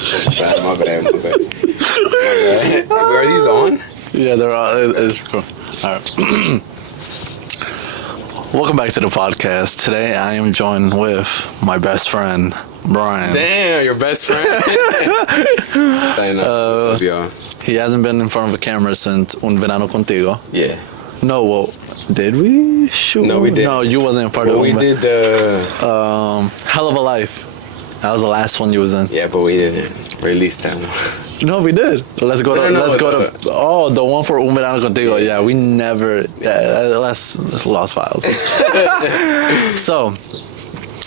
My bad. Are these on? Yeah, they're all. It's cool. All right. Welcome back to the podcast. Today I am joined with my best friend, Bryan. Damn, your best friend. What's up, y'all? He hasn't been in front of a camera since Un Verano Contigo. Yeah. No, well, did we shoot? No, we didn't. No, you wasn't in part of it. We did the... Hell of a Life. That was the last one you was in. Yeah, but we didn't release that one. No, we did. Let's go to... let's go to... Oh, the one for Un Verano Contigo. Yeah, we never... Yeah, that's lost files. So,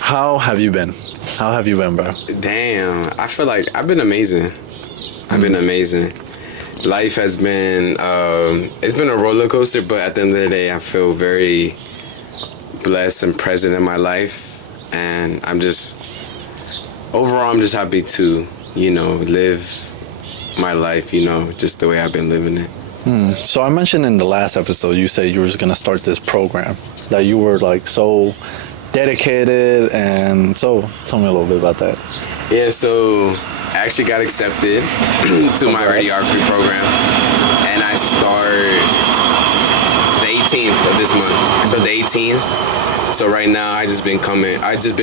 how have you been? How have you been, bro? Damn, I feel like I've been amazing. Life has been, it's been a roller coaster, but at the end of the day, I feel very blessed and present in my life. And I'm just happy to, live my life, just the way I've been living it. So I mentioned in the last episode, you said you were going to start this program, that you were like so dedicated, and so tell me a little bit about that. Yeah, so I actually got accepted to my radiography program, and I start the 18th of this month. So the 18th. So right now I just been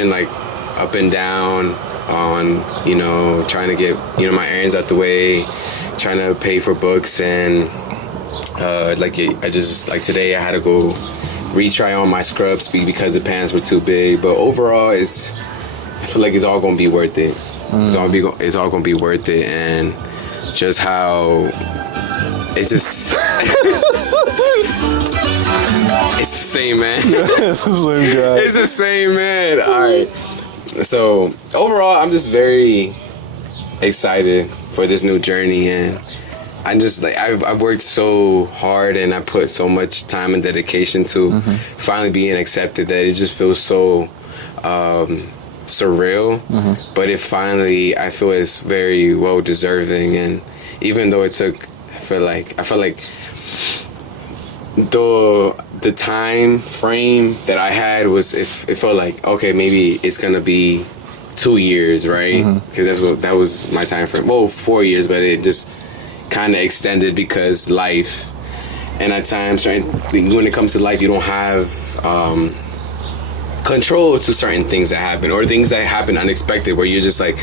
like up and down on, trying to get, my errands out the way, trying to pay for books, and today I had to go retry on my scrubs because the pants were too big. But overall, I feel like it's all gonna be worth it. It's all gonna be worth it, and just how it's just it's the same man. It's the same guy. It's the same man. All right. So overall, I'm just very excited for this new journey, and I'm just like I've worked so hard and I put so much time and dedication to finally being accepted that it just feels so surreal. But I feel it's very well deserving, and even though it took, I feel like the time frame that I had was it felt like, okay, maybe it's gonna be 2 years, right? Because that was my time frame. Well, 4 years, but it just kind of extended because life, and at times when it comes to life, you don't have control to certain things that happen, or things that happen unexpected, where you're just like,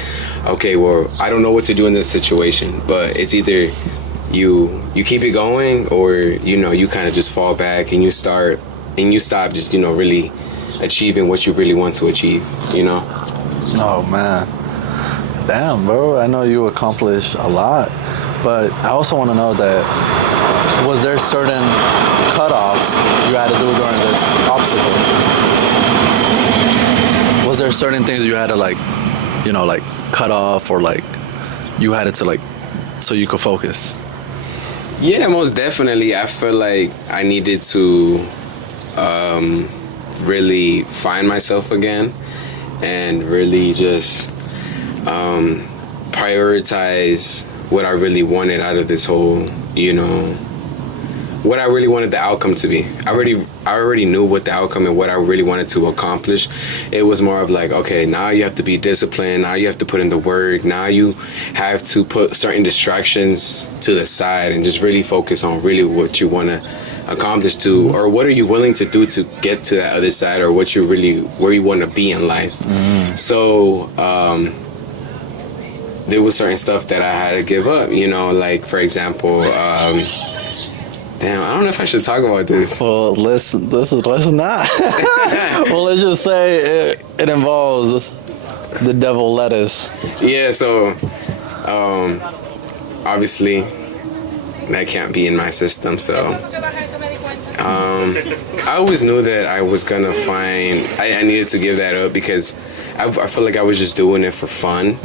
okay, well, I don't know what to do in this situation, but it's either you keep it going, or you kind of just fall back and you stop just really achieving what you really want to achieve. Oh man, damn, bro, I know you accomplished a lot, but I also want to know that, was there certain cutoffs you had to do during this obstacle? Was there certain things you had to cut off, or you had it to so you could focus? Yeah, most definitely. I feel like I needed to really find myself again, and really just prioritize what I really wanted out of this whole, what I really wanted the outcome to be. I already knew what the outcome and what I really wanted to accomplish. It was more of like, okay, now you have to be disciplined. Now you have to put in the work. Now you have to put certain distractions to the side and just really focus on really what you want to accomplish to, or what are you willing to do to get to that other side, or what where you want to be in life. So there was certain stuff that I had to give up, like, for example, damn, I don't know if I should talk about this. Well, let's not. Well, let's just say it involves the devil lettuce. Yeah, so obviously that can't be in my system. So I always knew that I was gonna I needed to give that up, because I feel like I was just doing it for fun.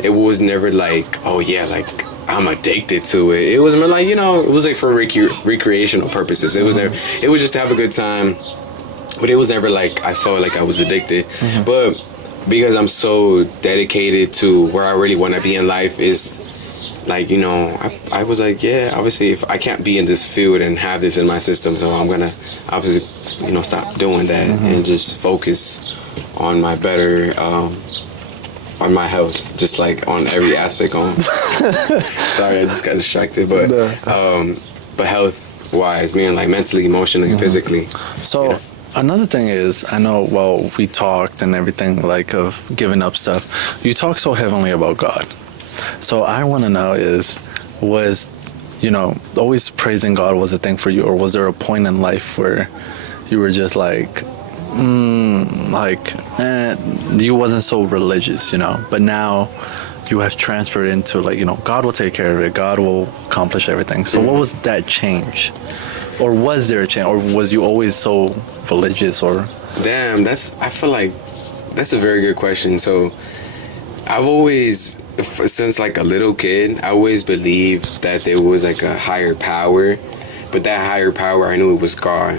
It was never like, oh yeah, like I'm addicted to it. It was more like, it was like for recreational purposes. It was never. It was just to have a good time, but it was never like I felt like I was addicted. But because I'm so dedicated to where I really want to be in life, is like, I was like, yeah, obviously if I can't be in this field and have this in my system, so I'm gonna obviously, stop doing that and just focus on my better on my health, just like on every aspect. Sorry, I just got distracted, but health wise, meaning like mentally, emotionally, and physically. So another thing is, I know, well, we talked and everything, like, of giving up stuff. You talk so heavily about God. So I want to know was, always praising God was a thing for you, or was there a point in life where you were just like, you wasn't so religious, but now you have transferred into, like, God will take care of it, God will accomplish everything. So what was that change? Or was there a change? Or was you always so religious? Or damn, I feel like that's a very good question. So I've always, since like a little kid, I always believed that there was like a higher power, but that higher power, I knew it was God.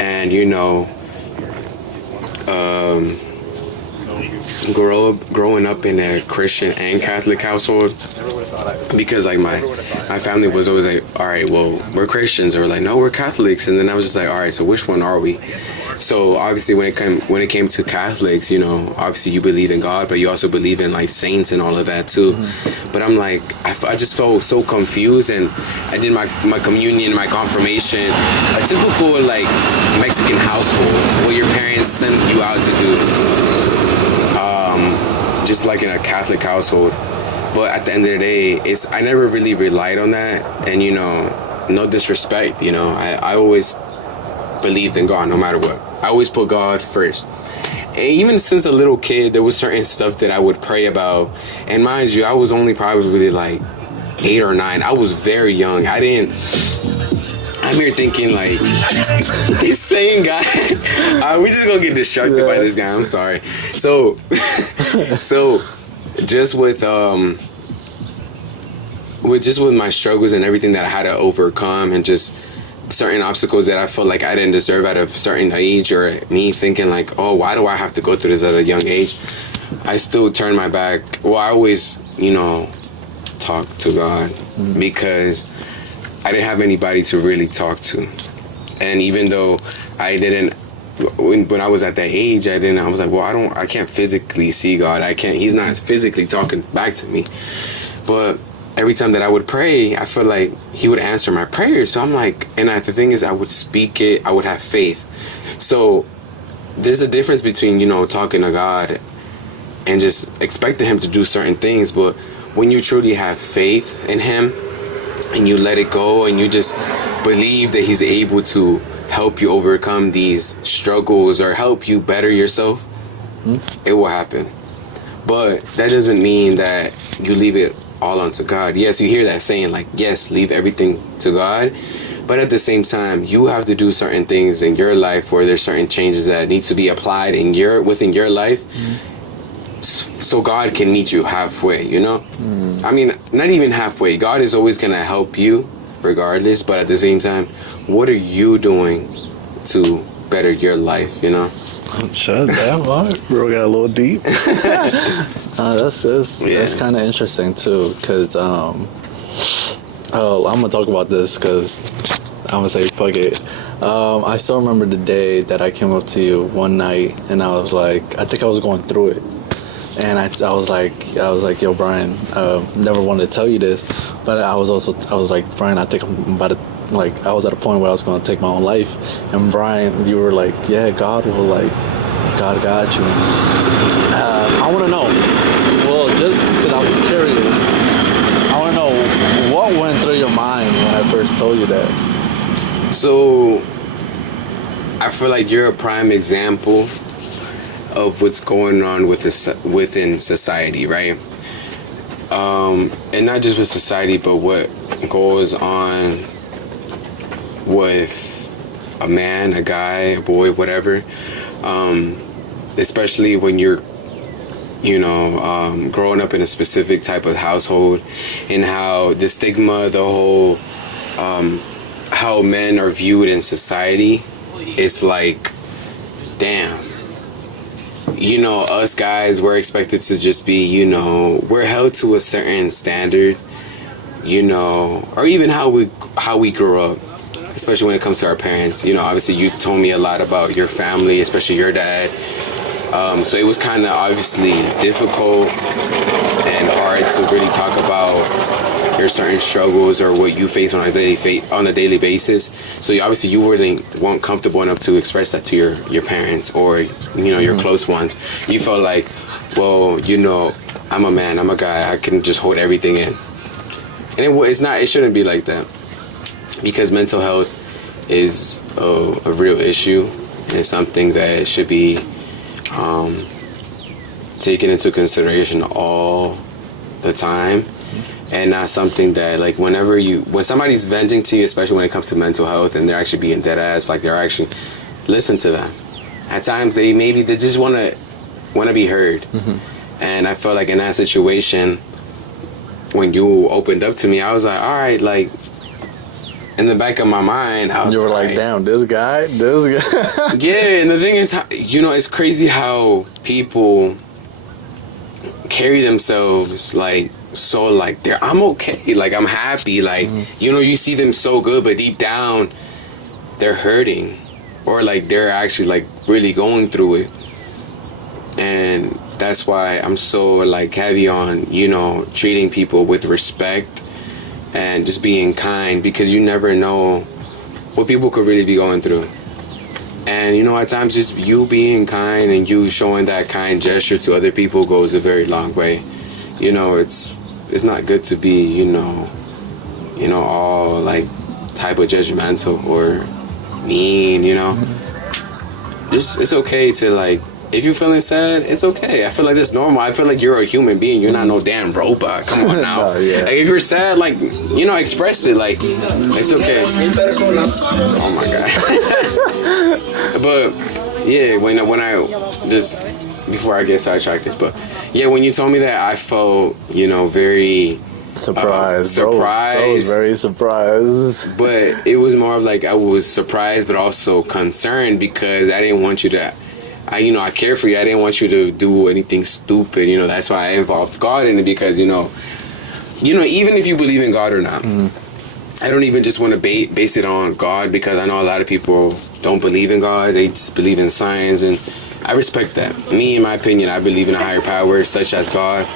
And growing up in a Christian and Catholic household, because like my family was always like, all right, well, we're Christians, or like, no, we're Catholics. And then I was just like, all right, so which one are we? So obviously when it came to Catholics, obviously you believe in God, but you also believe in like saints and all of that too. But I'm like, I just felt so confused, and I did my communion, my confirmation, a typical like Mexican household, what your parents send you out to do, just like in a Catholic household. But at the end of the day, I never really relied on that, and no disrespect, I always believed in God no matter what. I always put God first. And even since a little kid, there was certain stuff that I would pray about. And mind you, I was only probably like 8 or 9. I was very young. I'm here thinking like, this same guy. We just gonna get distracted by this guy. I'm sorry. So just with my struggles and everything that I had to overcome, and just certain obstacles that I felt like I didn't deserve at a certain age, or me thinking like, oh, why do I have to go through this at a young age? I still turned my back. Well, I always, talk to God, because I didn't have anybody to really talk to. And even though I didn't, when I was at that age, I was like, well, I can't physically see God. He's not physically talking back to me. But every time that I would pray, I felt like he would answer my prayers. So I'm like, and the thing is, I would speak it, I would have faith. So there's a difference between, talking to God and just expecting him to do certain things. But when you truly have faith in him, and you let it go, and you just believe that he's able to help you overcome these struggles or help you better yourself, it will happen. But that doesn't mean that you leave it all onto God. Yes, you hear that saying, like, yes, leave everything to God. But at the same time, you have to do certain things in your life where there's certain changes that need to be applied within your life, so God can meet you halfway, I mean, not even halfway. God is always going to help you regardless, but at the same time, what are you doing to better your life, Shut that up, bro. Got a little deep. That's kind of interesting too, because I'm gonna talk about this because I'm gonna say fuck it. I still remember the day that I came up to you one night, and I was like, I think I was going through it, and I was like, yo, Bryan, never wanted to tell you this, but I was like, Bryan, I think I'm about to, like, I was at a point where I was going to take my own life. And Bryan, you were like, yeah, God got you. I want to know, well, just because I'm curious, I want to know what went through your mind when I first told you that. So I feel like you're a prime example of what's going on within society, right? And not just with society, but what goes on with a man, a guy, a boy, whatever. Especially when you're, growing up in a specific type of household, and how the stigma, the whole, how men are viewed in society, it's like, damn. Us guys, we're expected to just be, we're held to a certain standard, or even how we grew up, especially when it comes to our parents. Obviously you told me a lot about your family, especially your dad. So it was kind of obviously difficult and hard to really talk about your certain struggles or what you face on a daily basis. So you really weren't comfortable enough to express that to your parents or your close ones. You felt like, well, I'm a man, I'm a guy, I can just hold everything in. And it shouldn't be like that, because mental health is a real issue, and it's something that should be taken into consideration all the time, and not something that, like, when somebody's venting to you, especially when it comes to mental health, and they're actually being dead ass, like, they're actually, listen to them. At times they just want to be heard. And I felt like in that situation, when you opened up to me, I was like, all right, like, in the back of my mind, I was, you were like, damn, this guy. Yeah, and the thing is, it's crazy how people carry themselves like, so like, I'm okay, like, I'm happy, like, you see them so good, but deep down they're hurting, or like they're actually like really going through it. And that's why I'm so like heavy on treating people with respect and just being kind, because you never know what people could really be going through. And at times just you being kind and you showing that kind gesture to other people goes a very long way. It's not good to be all like type of judgmental or mean. It's okay to, like, if you're feeling sad, it's okay. I feel like that's normal. I feel like you're a human being. You're not no damn robot. Come on now. No, yeah. Like, if you're sad, like, express it. Like, it's okay. Oh my God. But yeah, when I just before I get sidetracked, but yeah, when you told me that, I felt very surprised. Surprised. I was very surprised. But it was more of like, I was surprised, but also concerned, because I didn't want you to. I care for you. I didn't want you to do anything stupid. That's why I involved God in it, because even if you believe in God or not, I don't even just want to base it on God, because I know a lot of people don't believe in God. They just believe in science, and I respect that. Me, in my opinion, I believe in a higher power such as God.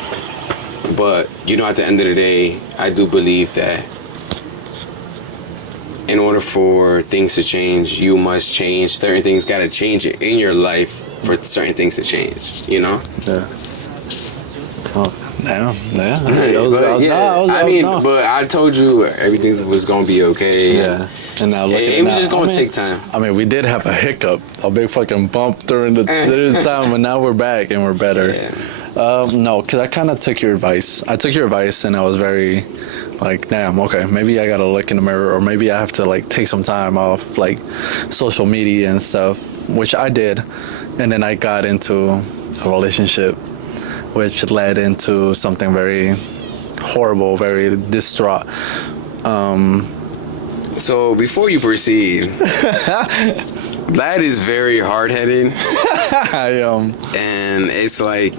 But at the end of the day, I do believe that in order for things to change, you must change. Certain things got to change in your life for certain things to change, Yeah. Oh, yeah. But I told you everything was going to be okay. Yeah. And now it was just going to take time. I mean, we did have a hiccup, a big fucking bump during the time, but now we're back and we're better. Yeah. No, because I kind of took your advice. I took your advice, and I was very like, damn, okay, maybe I gotta look in the mirror, or maybe I have to like take some time off like social media and stuff, which I did. And then I got into a relationship, which led into something very horrible, very distraught. So before you proceed, that is very hard-headed. I And it's like,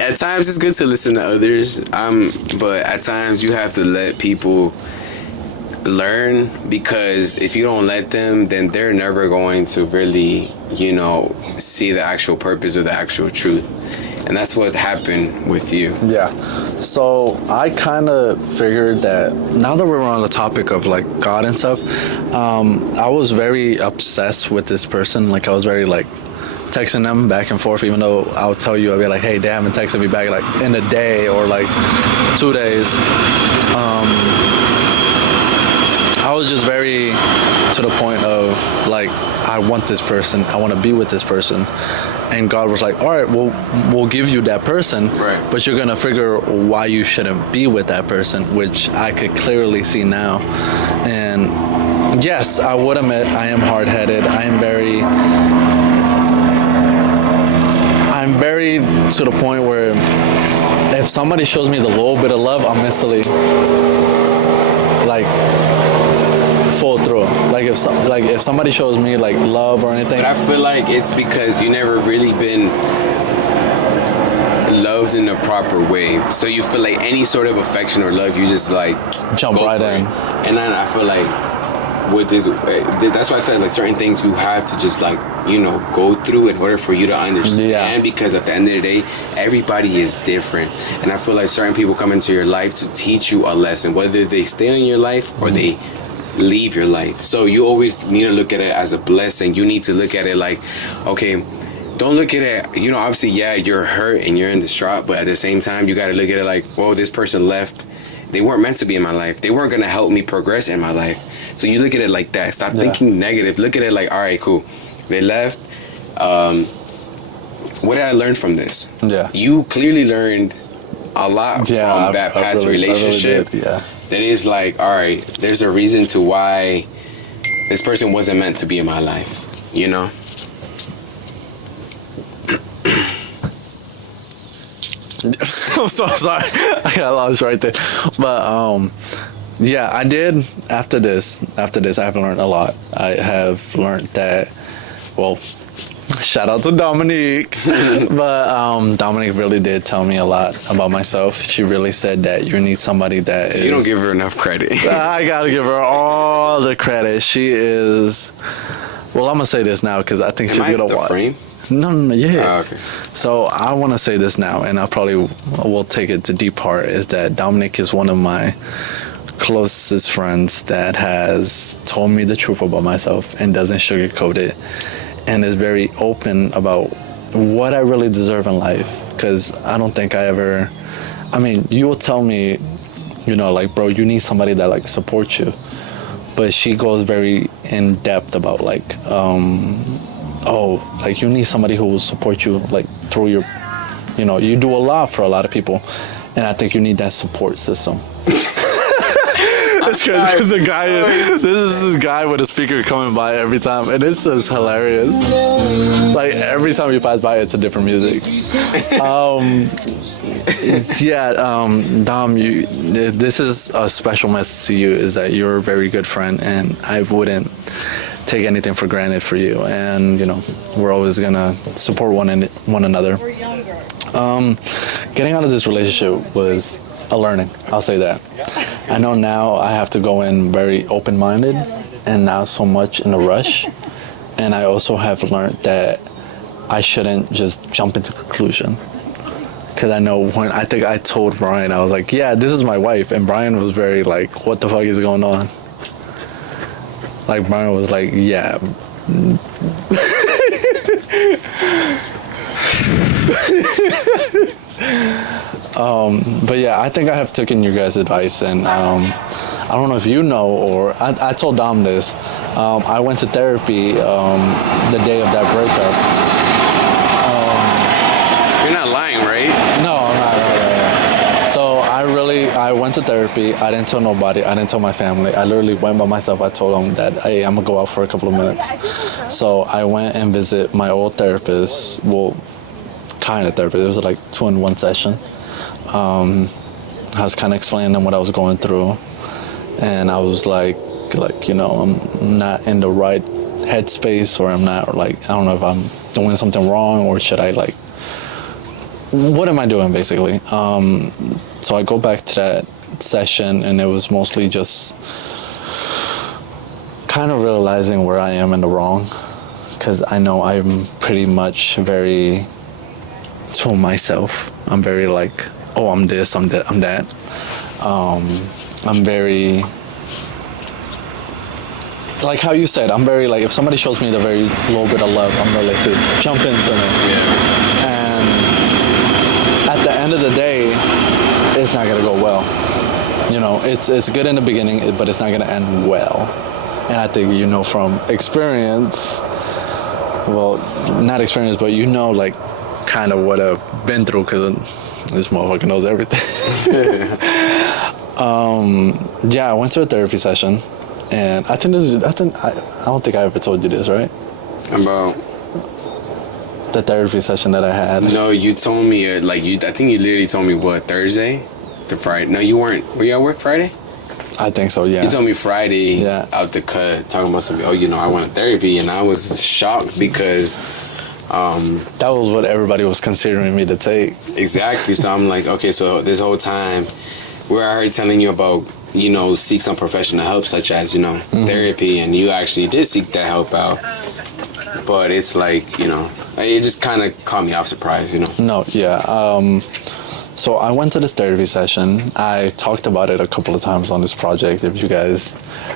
at times it's good to listen to others, but at times you have to let people learn, because if you don't let them, then they're never going to really, see the actual purpose or the actual truth. And that's what happened with you. Yeah. So I kind of figured that now that we're on the topic of like God and stuff, I was very obsessed with this person. Like, I was very like texting them back and forth, even though I'll tell you, I'll be like, hey, they haven't texted me back like in a day or like 2 days. I was just very to the point of like, I want this person, I want to be with this person. And God was like, all right, we'll give you that person, right, but you're going to figure why you shouldn't be with that person, which I could clearly see now. And yes, I would admit I am hard-headed. I am very to the point where if somebody shows me the little bit of love, I'm instantly like full through. Like if somebody shows me like love or anything. But I feel like it's because you never really been loved in the proper way. So you feel like any sort of affection or love, you just like jump right in. And then I feel like with this, that's why I said like certain things you have to just like, you know, go through in order for you to understand. Yeah. Because at the end of the day, everybody is different, and I feel like certain people come into your life to teach you a lesson, whether they stay in your life or they leave your life. So you always need to look at it as a blessing. You need to look at it like, okay, don't look at it, you know, obviously, yeah, you're hurt and you're in distraught, but at the same time, you got to look at it like, well, this person left. They weren't meant to be in my life. They weren't going to help me progress in my life. So you look at it like that. Stop thinking negative. Look at it like, all right, cool. They left. What did I learn from this? Yeah. You clearly learned a lot from that past relationship. Yeah. That is like, all right, there's a reason to why this person wasn't meant to be in my life, you know? I'm so sorry. I got lost right there. But yeah, I did after this I have learned a lot. I have learned that, well, shout out to Dominique. But Dominique really did tell me a lot about myself. She really said that you need somebody that is... You don't give her enough credit. I gotta give her all the credit. She is... Well, I'm gonna say this now because I think she's gonna watch. Frame? No, yeah. Oh, okay. So I want to say this now, and I probably will take it to deep heart, is that Dominic is one of my closest friends that has told me the truth about myself and doesn't sugarcoat it, and is very open about what I really deserve in life. Because I don't think I ever... I mean, you will tell me, you know, like, bro, you need somebody that, like, supports you. But she goes very in depth about, like, like you need somebody who will support you, like, through your, you know, you do a lot for a lot of people, and I think you need that support system. It's crazy because this is this guy with a speaker coming by every time, and it's just hilarious. Like every time you pass by, it's a different music. Dom, this is a special message to you, is that you're a very good friend, and I wouldn't take anything for granted for you, and you know, we're always gonna support one another. Getting out of this relationship was a learning, I'll say that. I know now I have to go in very open-minded and not so much in a rush, and I also have learned that I shouldn't just jump into conclusion, because I know when I think I told Bryan, I was like, yeah, this is my wife, and Bryan was very like, what the fuck is going on? Like, Bryan was like, yeah. But yeah, I think I have taken your guys' advice, and I don't know if you know, or I told Dom this. I went to therapy the day of that breakup. You're not lying, right? No, I'm not. So I went to therapy. I didn't tell nobody. I didn't tell my family. I literally went by myself. I told them that, hey, I'm gonna go out for a couple of minutes. So I went and visit my old therapist. Well, kind of therapist. It was like 2-in-1 session. I was kind of explaining them what I was going through, and I was like, you know, I'm not in the right headspace, or I'm not, like, I don't know if I'm doing something wrong, or should I, like, what am I doing, basically? So I go back to that session, and it was mostly just kind of realizing where I am in the wrong, because I know I'm pretty much very to myself. I'm very like, oh, I'm this, I'm that, I'm that. I'm very, like how you said, I'm very like, if somebody shows me the very little bit of love, I'm ready to jump into it. Yeah. And at the end of the day, it's not gonna go well. You know, it's good in the beginning, but it's not gonna end well. And I think, you know, from experience, well, not experience, but you know, like, kind of what I've been through, because this motherfucker knows everything. Yeah, I went to a therapy session, and I don't think I ever told you this, right? About the therapy session that I had. No, you told me I think you literally told me what, Thursday to Friday. No, you weren't. Were you at work Friday? I think so, yeah. You told me Friday out the cut, talking about something. Oh, you know, I went to therapy, and I was shocked because that was what everybody was considering me to take. Exactly. So I'm like, okay, so this whole time we're already telling you about seek some professional help, such as therapy, and you actually did seek that help out. But it's like, it just kind of caught me off surprise. No, yeah. So I went to this therapy session. I talked about it a couple of times on this project. If you guys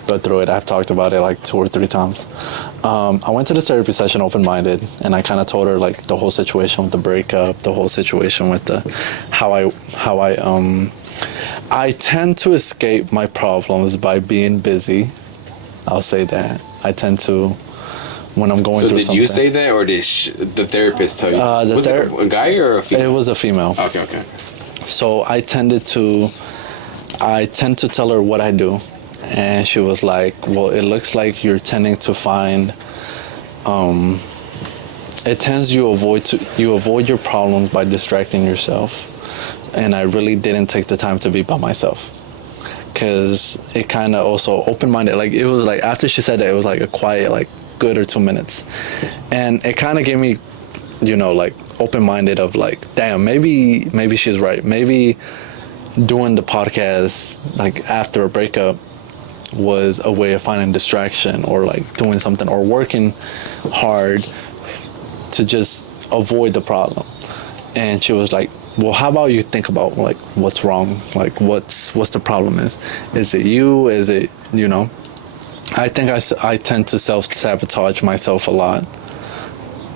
go through it, I've talked about it like 2 or 3 times. I went to the therapy session open-minded, and I kind of told her like the whole situation with the breakup, the whole situation with I tend to escape my problems by being busy. I'll say that. I tend to, when I'm going through something. So did you say that, or did the therapist tell you? Was it a guy or a female? It was a female. Okay. So I tend to tell her what I do. And she was like, well, it looks like you're tending to find, you avoid your problems by distracting yourself. And I really didn't take the time to be by myself. Because it kind of also open-minded. Like, it was like, after she said that, it was like a quiet, like, good or 2 minutes. And it kind of gave me, like, open-minded of like, damn, maybe she's right. Maybe doing the podcast, like, after a breakup was a way of finding distraction, or like doing something, or working hard to just avoid the problem. And she was like, well, how about you think about like what's wrong, like what's the problem is it you, is it, I think I tend to self-sabotage myself a lot.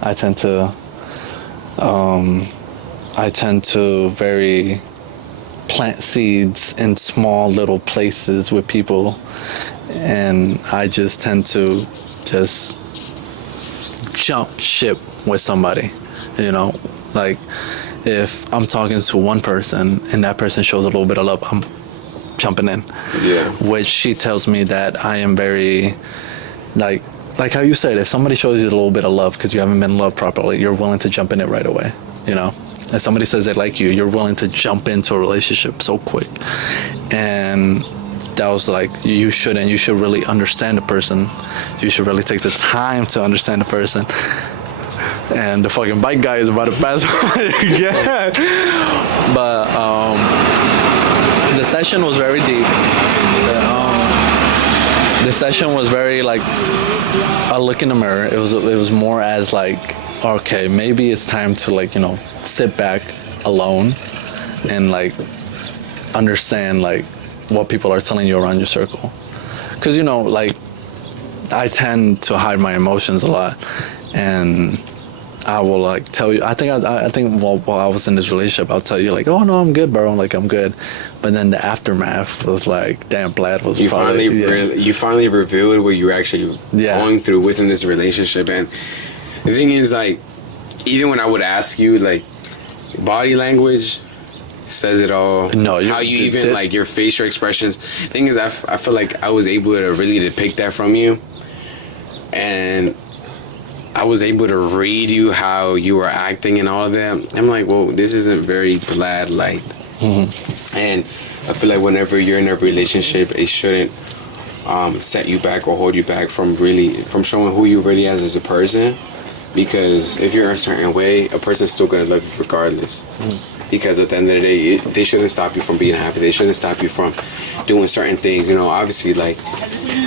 I tend to very plant seeds in small little places with people, and I just tend to just jump ship with somebody, like if I'm talking to one person and that person shows a little bit of love, I'm jumping in. Yeah. Which she tells me that I am very, like how you said, if somebody shows you a little bit of love because you haven't been loved properly, you're willing to jump in it right away, If somebody says they like you, you're willing to jump into a relationship so quick. And that was like, you should really understand the person. You should really take the time to understand the person. And the fucking bike guy is about to pass by again. But the session was very deep. The session was very like a look in the mirror. It was more as like, okay, maybe it's time to like, sit back alone and like understand like what people are telling you around your circle. Because like I tend to hide my emotions a lot, and I will like tell you, I think while I was in this relationship, I'll tell you like, oh no, I'm good, bro, like I'm good. But then the aftermath was like, damn, Blad was you finally revealed what you were actually going through within this relationship. And the thing is, like, even when I would ask you, like, body language says it all. No, how you even like your facial expressions. Thing is, I feel like I was able to really depict that from you, and I was able to read you how you were acting and all of that. I'm like, well, this isn't very Blad like. And I feel like whenever you're in a relationship, it shouldn't set you back or hold you back from showing who you really as a person. Because if you're a certain way, a person's still going to love you regardless. Because at the end of the day, they shouldn't stop you from being happy. They shouldn't stop you from doing certain things. Obviously, like,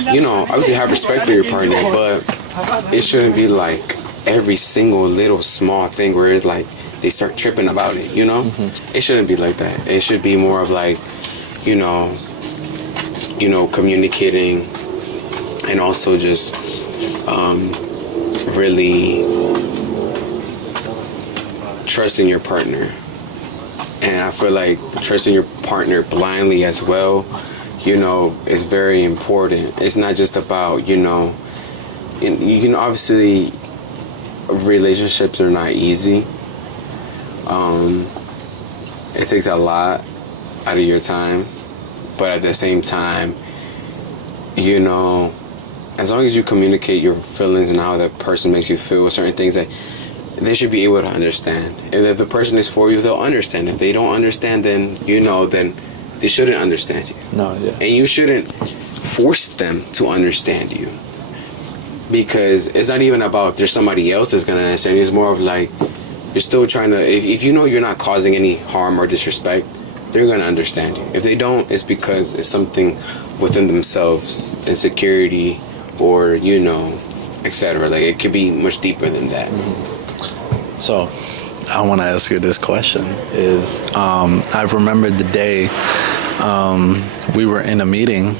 obviously have respect for your partner, but it shouldn't be like every single little small thing where it's like they start tripping about it, It shouldn't be like that. It should be more of like, communicating, and also just really trusting your partner. And I feel like trusting your partner blindly as well, is very important. It's not just about, obviously relationships are not easy. It takes a lot out of your time, but at the same time, as long as you communicate your feelings and how that person makes you feel with certain things, that they should be able to understand. If the person is for you, they'll understand. If they don't understand, then then they shouldn't understand you. No, yeah. And you shouldn't force them to understand you, because it's not even about there's somebody else that's gonna understand you. It's more of like you're still trying to. If you're not causing any harm or disrespect, they're gonna understand you. If they don't, it's because it's something within themselves, insecurity, or etc. Like it could be much deeper than that. So, I want to ask you this question. I remember the day we were in a meeting,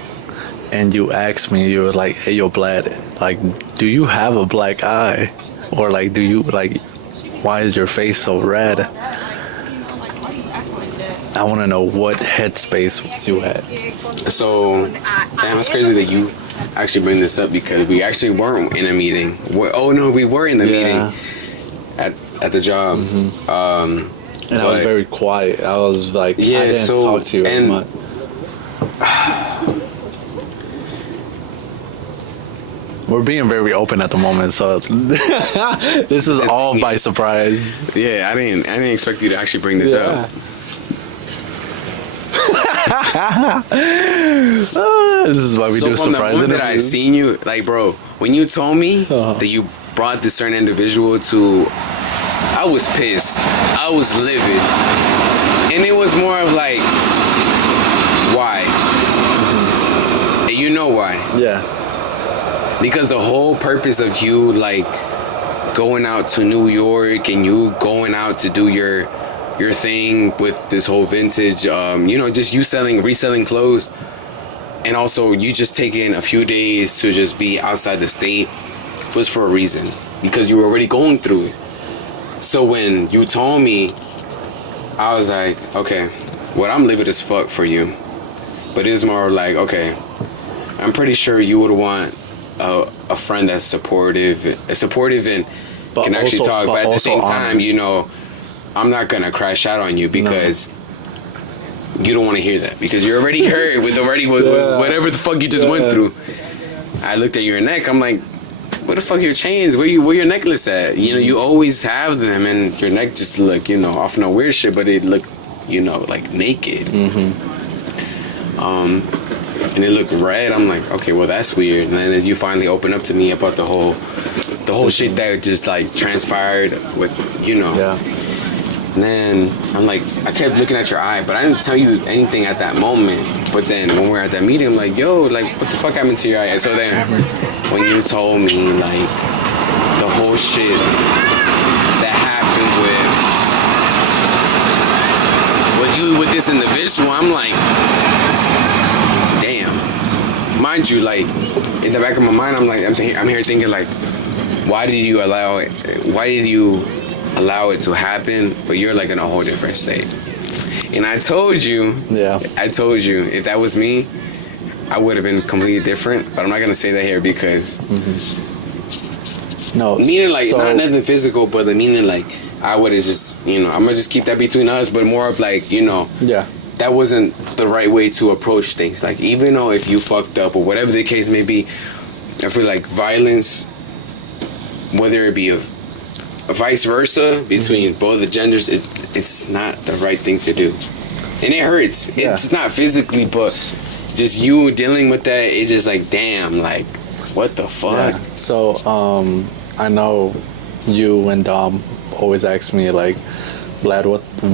and you asked me, you were like, "Hey, yo, Vlad, like, do you have a black eye, or like, do you like, why is your face so red?" I want to know what headspace you had. So, damn, it's crazy that you actually bring this up because we actually weren't in a meeting. We were in the meeting at the job. And I was very quiet. I was like, I didn't talk to you as much. We're being very open at the moment, so this is all by surprise. Yeah, I didn't expect you to actually bring this up. This is why we do surprise interviews. So from the moment that I seen you, like, bro, when you told me that you brought this certain individual to, I was pissed. I was livid. And it was more of like, why? And you know why? Yeah. Because the whole purpose of you, like, going out to New York and you going out to do your thing with this whole vintage, just you reselling clothes, and also you just taking a few days to just be outside the state was for a reason, because you were already going through it. So when you told me, I was like, okay, well, I'm livid as fuck for you, but it's more like, okay, I'm pretty sure you would want a friend that's supportive and but can actually talk, but at the same time, I'm not gonna crash out on you because you don't want to hear that, because you're already hurt with whatever the fuck you just went through. I looked at your neck. I'm like, where the fuck are your chains? Where your necklace at? You always have them, and your neck just look, off no weird shit, but it looked, like naked. And it looked red. I'm like, okay, well, that's weird. And then you finally open up to me about the whole shit that just like transpired with, Yeah. And then I'm like, I kept looking at your eye, but I didn't tell you anything at that moment. But then when we were at that meeting, I'm like, yo, like, what the fuck happened to your eye? And so then when you told me, like, the whole shit that happened with this individual, I'm like, damn. Mind you, like, in the back of my mind, I'm like, I'm here thinking, like, why did you allow it to happen? But you're like in a whole different state. And I told you, if that was me, I would have been completely different. But I'm not gonna say that here because no, meaning like not nothing physical, but the meaning like I would have just I'm gonna just keep that between us. But more of like that wasn't the right way to approach things. Like, even though if you fucked up or whatever the case may be, I feel like violence, whether it be a vice versa between both the genders, it's not the right thing to do, and it hurts. It's not physically, but just you dealing with that, it's just like, damn, like, what the fuck. So I know you and Dom always ask me like, Vlad,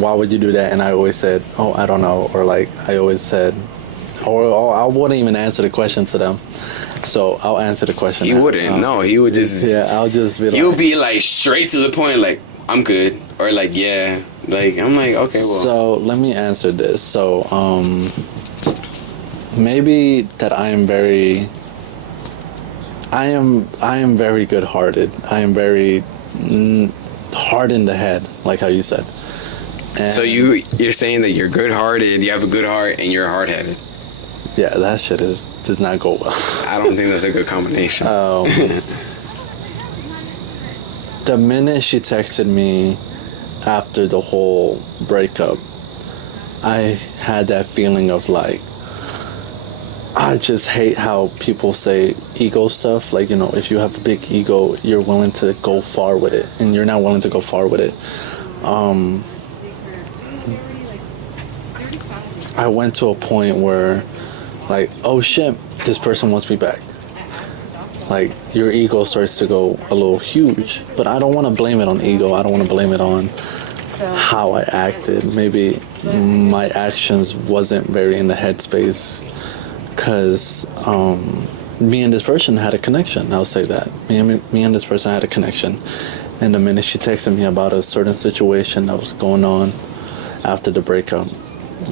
why would you do that? And I always said, oh, I don't know, or like I always said, or I wouldn't even answer the question to them. So I'll answer the question. He wouldn't. No, he would just. Yeah, I'll just be like. You'll be like straight to the point, like, I'm good, or like, yeah, like, I'm like, okay, well. So let me answer this. So maybe that I am very good-hearted. I am very hard in the head, like how you said. And so you're saying that you're good-hearted, you have a good heart, and you're hard-headed. Yeah, that shit does not go well. I don't think that's a good combination. The minute she texted me after the whole breakup, I had that feeling of like, I just hate how people say ego stuff. Like, if you have a big ego, you're willing to go far with it, and you're not willing to go far with it. I went to a point where, like, oh shit, this person wants me back. Like, your ego starts to go a little huge. But I don't want to blame it on ego. I don't want to blame it on how I acted. Maybe my actions wasn't very in the headspace, because me and this person had a connection. I'll say that. Me and this person had a connection. And the minute she texted me about a certain situation that was going on after the breakup,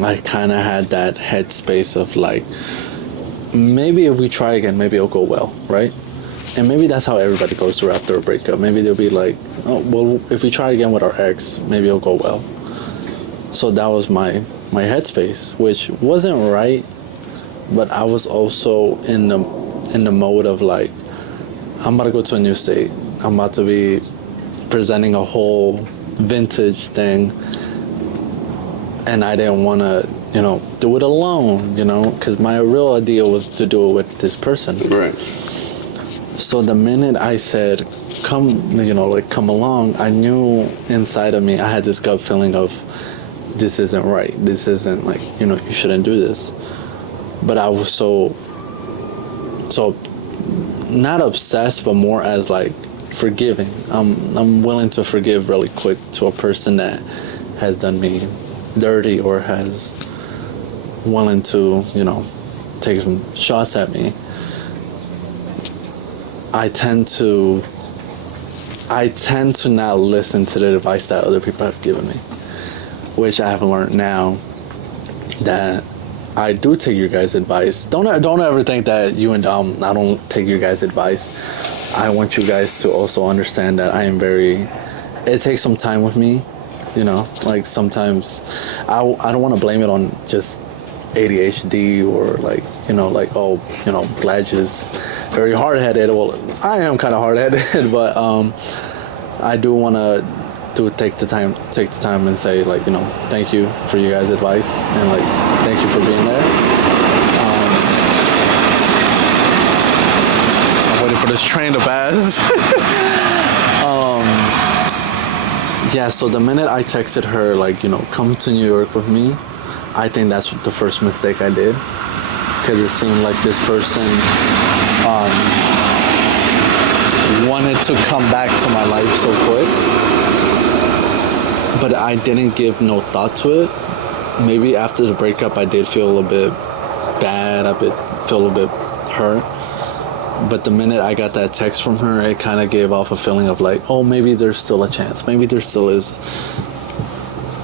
I kind of had that headspace of like, maybe if we try again, maybe it'll go well, right? And maybe that's how everybody goes through after a breakup. Maybe they'll be like, oh, well, if we try again with our ex, maybe it'll go well. So that was my headspace, which wasn't right, but I was also in the mode of like, I'm about to go to a new state. I'm about to be presenting a whole vintage thing, and I didn't want to, do it alone, because my real idea was to do it with this person. Right. So the minute I said, come along, I knew inside of me, I had this gut feeling of, this isn't right. This isn't like, you shouldn't do this. But I was so not obsessed, but more as like forgiving. I'm willing to forgive really quick to a person that has done me dirty or has willing to, take some shots at me. I tend to not listen to the advice that other people have given me, which I have learned now that I do take your guys' advice. Don't ever think that I don't take your guys' advice. I want you guys to also understand that I am it takes some time with me, like sometimes I don't want to blame it on just ADHD or Bladge is very hard-headed. Well, I am kind of hard-headed, but I do want to take the time and say, thank you for you guys' advice, and thank you for being there. I'm waiting for this train to pass. Yeah, so the minute I texted her, come to New York with me, I think that's the first mistake I did, because it seemed like this person wanted to come back to my life so quick, but I didn't give no thought to it. Maybe after the breakup, I did feel a bit bad, feel a bit hurt, but the minute I got that text from her, it kind of gave off a feeling of like, oh, maybe there's still a chance, maybe there still is.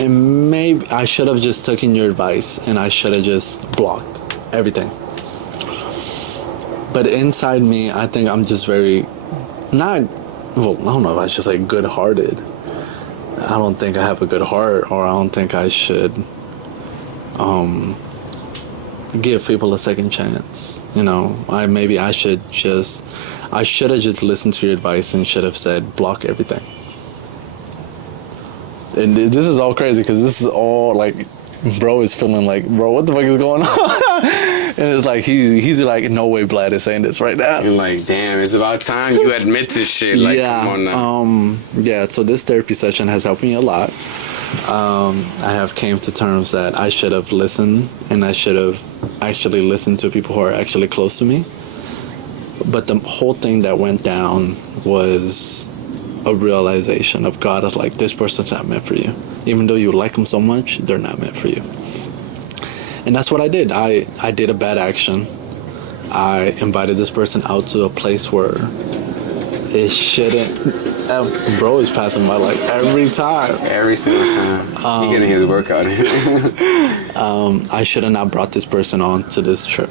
And maybe I should have just taken your advice and I should have just blocked everything. But inside me, I think I'm just very I don't know if I should say good-hearted. I don't think I have a good heart, or I don't think I should give people a second chance. I should have just listened to your advice and should have said block everything. And this is all crazy because this is all like, bro is feeling like, bro, what the fuck is going on? And it's like, he's like, no way Vlad is saying this right now. You're like, damn, it's about time you admit this shit. Like, yeah, come on now. Yeah, so this therapy session has helped me a lot. I have came to terms that I should have listened, and I should have actually listened to people who are actually close to me. But the whole thing that went down was a realization of God of like, this person's not meant for you. Even though you like them so much, they're not meant for you. And that's what I did. I did a bad action. I invited this person out to a place where it shouldn't. Bro is passing by like every time. Every single time. He getting his workout in. I should have not brought this person on to this trip.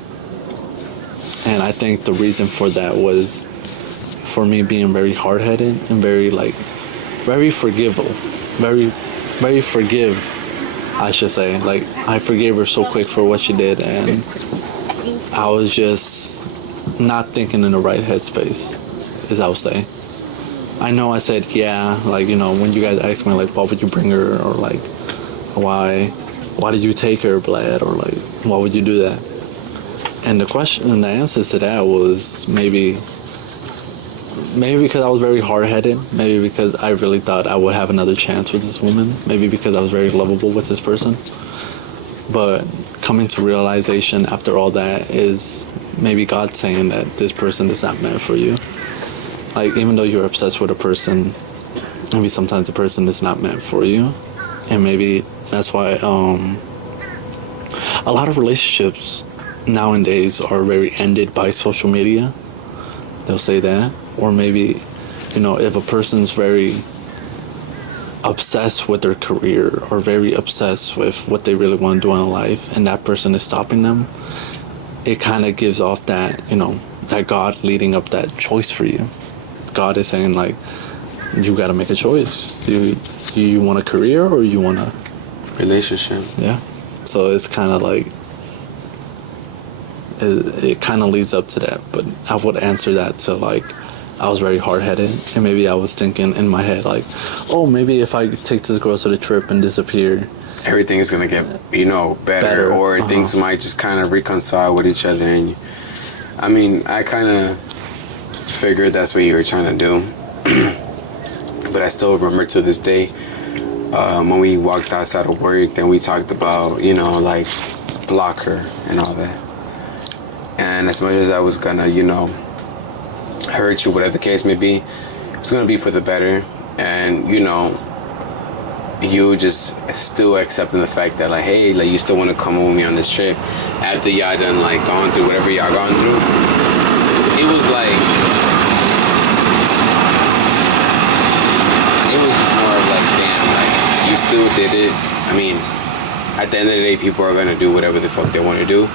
And I think the reason for that was for me being very hard-headed and very forgivable. Very forgive, I should say. Like, I forgave her so quick for what she did, and I was just not thinking in the right headspace, as I would say. I know I said, yeah, like, when you guys asked me, like, why would you bring her, or like, why did you take her, Vlad, or like, why would you do that? And the answer to that was maybe because I was very hard-headed, maybe because I really thought I would have another chance with this woman, maybe because I was very lovable with this person. But coming to realization after all that is maybe God saying that this person is not meant for you. Like, even though you're obsessed with a person, maybe sometimes the person is not meant for you. And maybe that's why a lot of relationships nowadays are very ended by social media. They'll say that. Or maybe, if a person's very obsessed with their career or very obsessed with what they really want to do in life, and that person is stopping them, it kind of gives off that, that God leading up that choice for you. God is saying, like, you got to make a choice. You want a career or you want a relationship? Yeah. So it's kind of like, it kind of leads up to that. But I would answer that to, like, I was very hard-headed, and maybe I was thinking in my head, like, oh, maybe if I take this girl to the trip and disappear, everything is going to get, better. Or things might just kind of reconcile with each other. And I kind of figured that's what you were trying to do. But I still remember to this day, when we walked outside of work, then we talked about, like, block her and all that. And as much as I was going to, hurt you, whatever the case may be, it's going to be for the better. And, you just still accepting the fact that, like, hey, like, you still want to come with me on this trip after y'all done, like, gone through whatever y'all gone through. It was like, it was just more of like, damn, like, you still did it. At the end of the day, people are going to do whatever the fuck they want to do.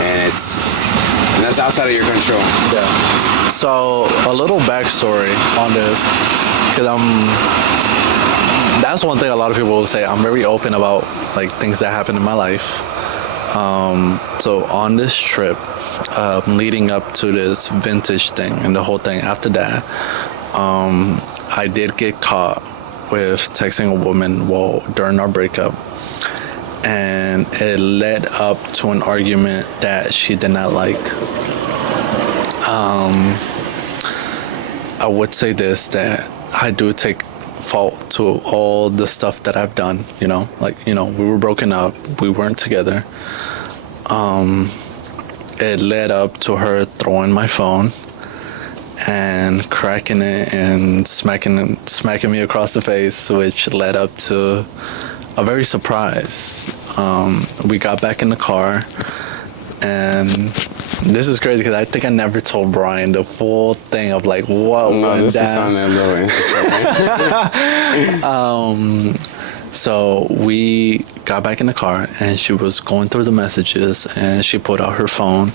And that's outside of your control. Yeah. So a little backstory on this, because that's one thing a lot of people will say. I'm very open about, like, things that happen in my life. So on this trip, leading up to this vintage thing and the whole thing after that, I did get caught with texting a woman during our breakup. And it led up to an argument that she did not like. I would say this, that I do take fault to all the stuff that I've done, we were broken up, we weren't together. It led up to her throwing my phone and cracking it and smacking me across the face, which led up to a very surprise. We got back in the car, and this is crazy because I think I never told Bryan the full thing of, like, what went down. Is sounding a little interesting. So we got back in the car, and she was going through the messages, and she pulled out her phone,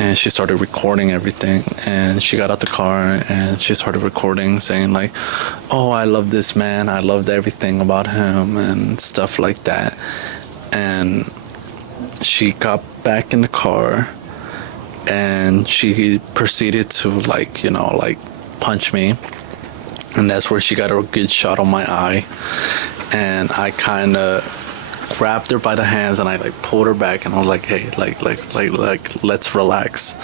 and she started recording everything. And she got out the car, and she started recording, saying, like, oh, I love this man, I loved everything about him, and stuff like that. And she got back in the car, and she proceeded to, like, punch me. And that's where she got a good shot on my eye. And I kind of grabbed her by the hands, and I, like, pulled her back, and I was like, hey, like, let's relax.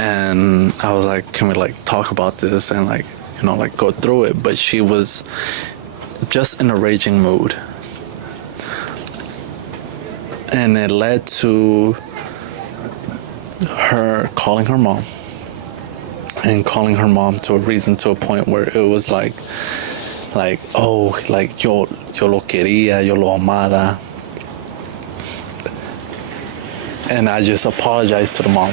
And I was like, can we, like, talk about this and, like, go through it? But she was just in a raging mood. And it led to her calling her mom, and calling her mom to a point where it was like, oh, like, yo lo quería, yo lo amaba. And I just apologized to the mom.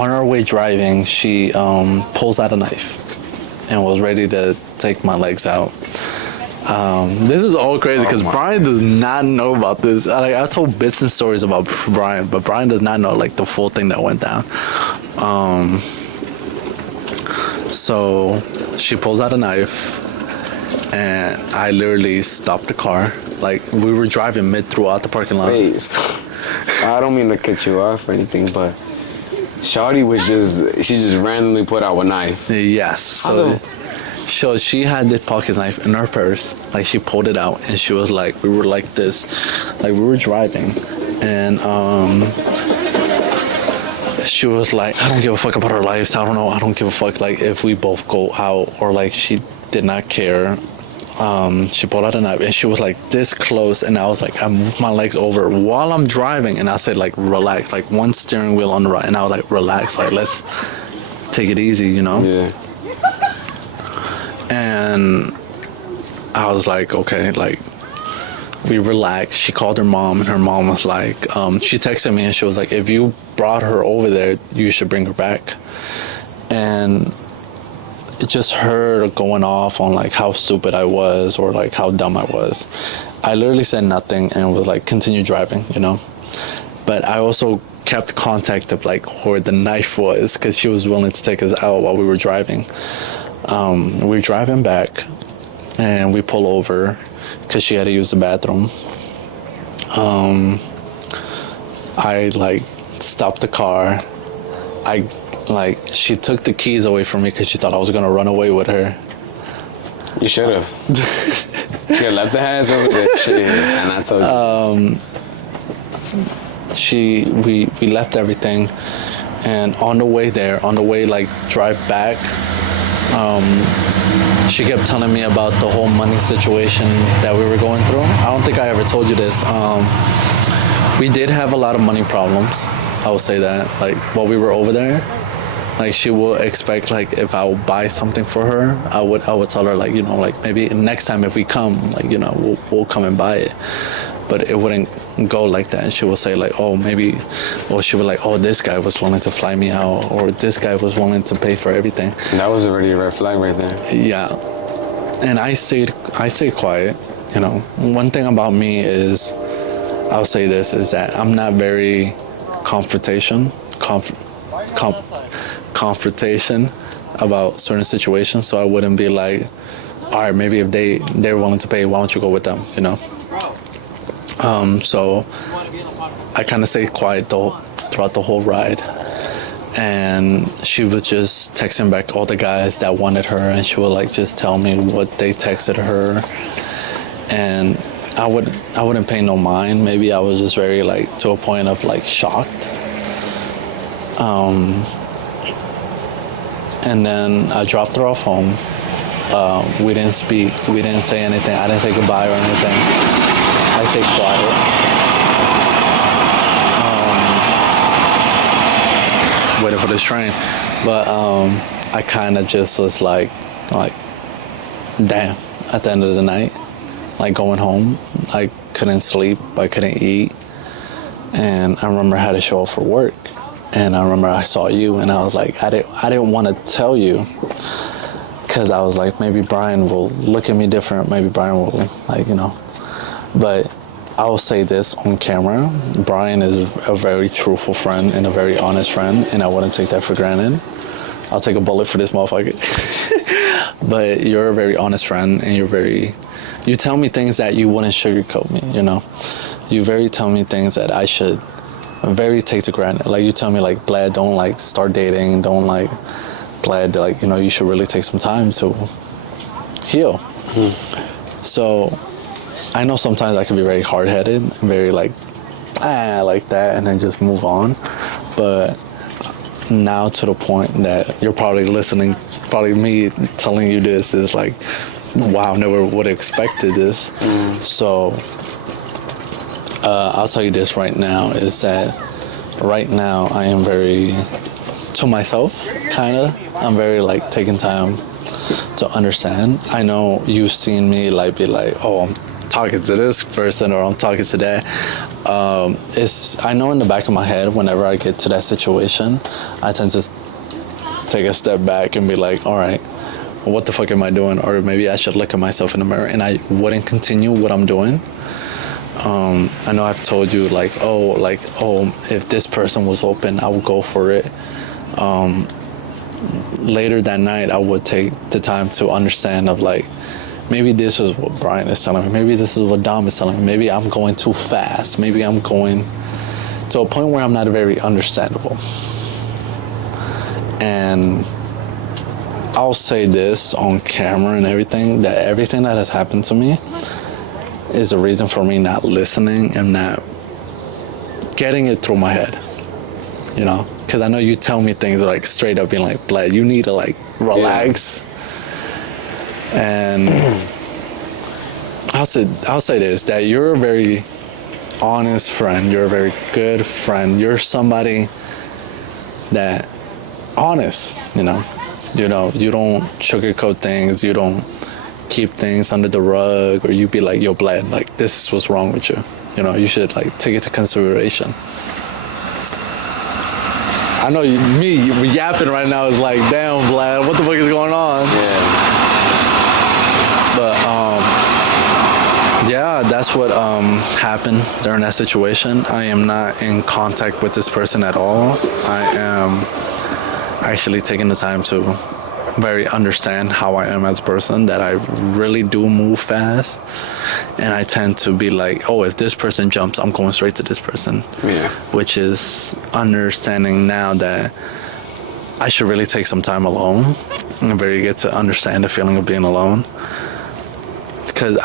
On our way driving, she pulls out a knife and was ready to take my legs out. This is all crazy because Bryan does not know about this. I told bits and stories about Bryan, but Bryan does not know, like, the full thing that went down. So she pulls out a knife, and I literally stopped the car. Like, we were driving throughout the parking lot. Wait, I don't mean to cut you off or anything, but Shawty she just randomly put out a knife. Yes. So she had the pocket knife in her purse. Like, she pulled it out, and she was like, we were like this. Like, we were driving, and she was like, I don't give a fuck about our lives. I don't give a fuck, like, if we both go out, or, like, she did not care. She pulled out a knife, and she was like this close, and I was like, I moved my legs over while I'm driving, and I said, like, relax, like, one steering wheel on the right, and I was like, relax, like, let's take it easy, Yeah. And I was like, okay, like, we relaxed. She called her mom, and her mom was like, she texted me, and she was like, if you brought her over there, you should bring her back. And it just her going off on like how stupid I was or like how dumb I was. I literally said nothing and was like, continue driving, you know. But I also kept contact of like where the knife was, because she was willing to take us out while we were driving. We were driving back, and we pull over because she had to use the bathroom. I like stopped the car. She took the keys away from me because she thought I was gonna run away with her. You should have. You left the hands over there. Shit. And I told you. We left everything, and on the way like drive back, she kept telling me about the whole money situation that we were going through. I don't think I ever told you this. We did have a lot of money problems. I would say that, like, while we were over there, like, she will expect, like, if I would buy something for her, I would tell her, like, you know, like, maybe next time if we come, like, you know, we'll come and buy it. But it wouldn't go like that. And she would say, like, oh, maybe, or she would like, oh, this guy was willing to fly me out, or this guy was willing to pay for everything. That was already a red flag right there. Yeah. And I stayed quiet, you know. One thing about me is, I'll say this, is that I'm not very confrontation about certain situations, so I wouldn't be like, all right, maybe if they're willing to pay, why don't you go with them, you know? So I kind of stayed quiet throughout the whole ride, and she was just texting back all the guys that wanted her, and she would like just tell me what they texted her, and I wouldn't pay no mind. Maybe I was just very like to a point of like shocked. And then I dropped her off home. We didn't speak. We didn't say anything. I didn't say goodbye or anything. I stayed quiet. Waiting for this train. But I kind of just was like, damn, at the end of the night, like going home, I couldn't sleep. I couldn't eat. And I remember I had to show up for work. And I remember I saw you, and I was like, I didn't want to tell you, because I was like, maybe Bryan will look at me different. Maybe Bryan will, like, you know. But I will say this on camera: Bryan is a very truthful friend and a very honest friend, and I wouldn't take that for granted. I'll take a bullet for this motherfucker. But you're a very honest friend, and you tell me things that you wouldn't sugarcoat me, you know. You tell me things that I should very take to granted. Like, you tell me, like, Blad, don't like start dating, don't like, Blad, like, you know, you should really take some time to heal. So I know sometimes I can be very hard-headed and very like that, and then just move on. But now to the point that you're probably listening, probably me telling you this is like, wow, never would have expected this. So I'll tell you this right now, is that right now I am very to myself, kind of. I'm very like taking time to understand. I know you've seen me like be like, oh, I'm talking to this person or I'm talking to that. I know in the back of my head, whenever I get to that situation, I tend to take a step back and be like, all right, what the fuck am I doing? Or maybe I should look at myself in the mirror, and I wouldn't continue what I'm doing. I know I've told you like, if this person was open, I would go for it. Later that night, I would take the time to understand of like, maybe this is what Bryan is telling me. Maybe this is what Dom is telling me. Maybe I'm going too fast. Maybe I'm going to a point where I'm not very understandable. And I'll say this on camera and everything, that everything that has happened to me is a reason for me not listening and not getting it through my head, you know? Because I know you tell me things like straight up being like, Blad, you need to like relax. Yeah. And I'll say this, that you're a very honest friend. You're a very good friend. You're somebody that honest, you know, you don't sugarcoat things. You don't keep things under the rug, or you be like, yo, Vlad, like, this is what's wrong with you. You know, you should, like, take it to consideration. I know me yapping right now is like, damn, Vlad, what the fuck is going on? Yeah. But, yeah, that's what happened during that situation. I am not in contact with this person at all. I am actually taking the time to very understand how I am as a person, that I really do move fast. And I tend to be like, oh, if this person jumps, I'm going straight to this person. Yeah. Which is understanding now that I should really take some time alone and really get to understand the feeling of being alone. Because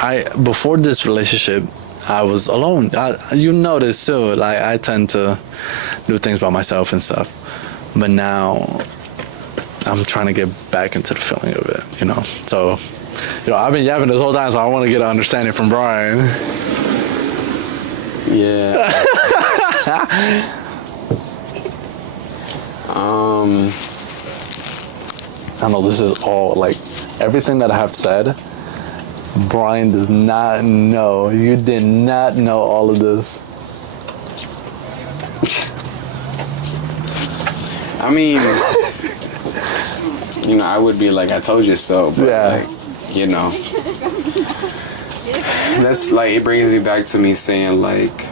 before this relationship, I was alone. You know this too. Like, I tend to do things by myself and stuff. But now I'm trying to get back into the feeling of it, you know. So, you know, I've been yapping this whole time, so I want to get an understanding from Bryan. Yeah. I know this is all, like, everything that I have said, Bryan does not know. You did not know all of this. I mean, you know, I would be like, I told you so, but like, you know, that's like, it brings me back to me saying like,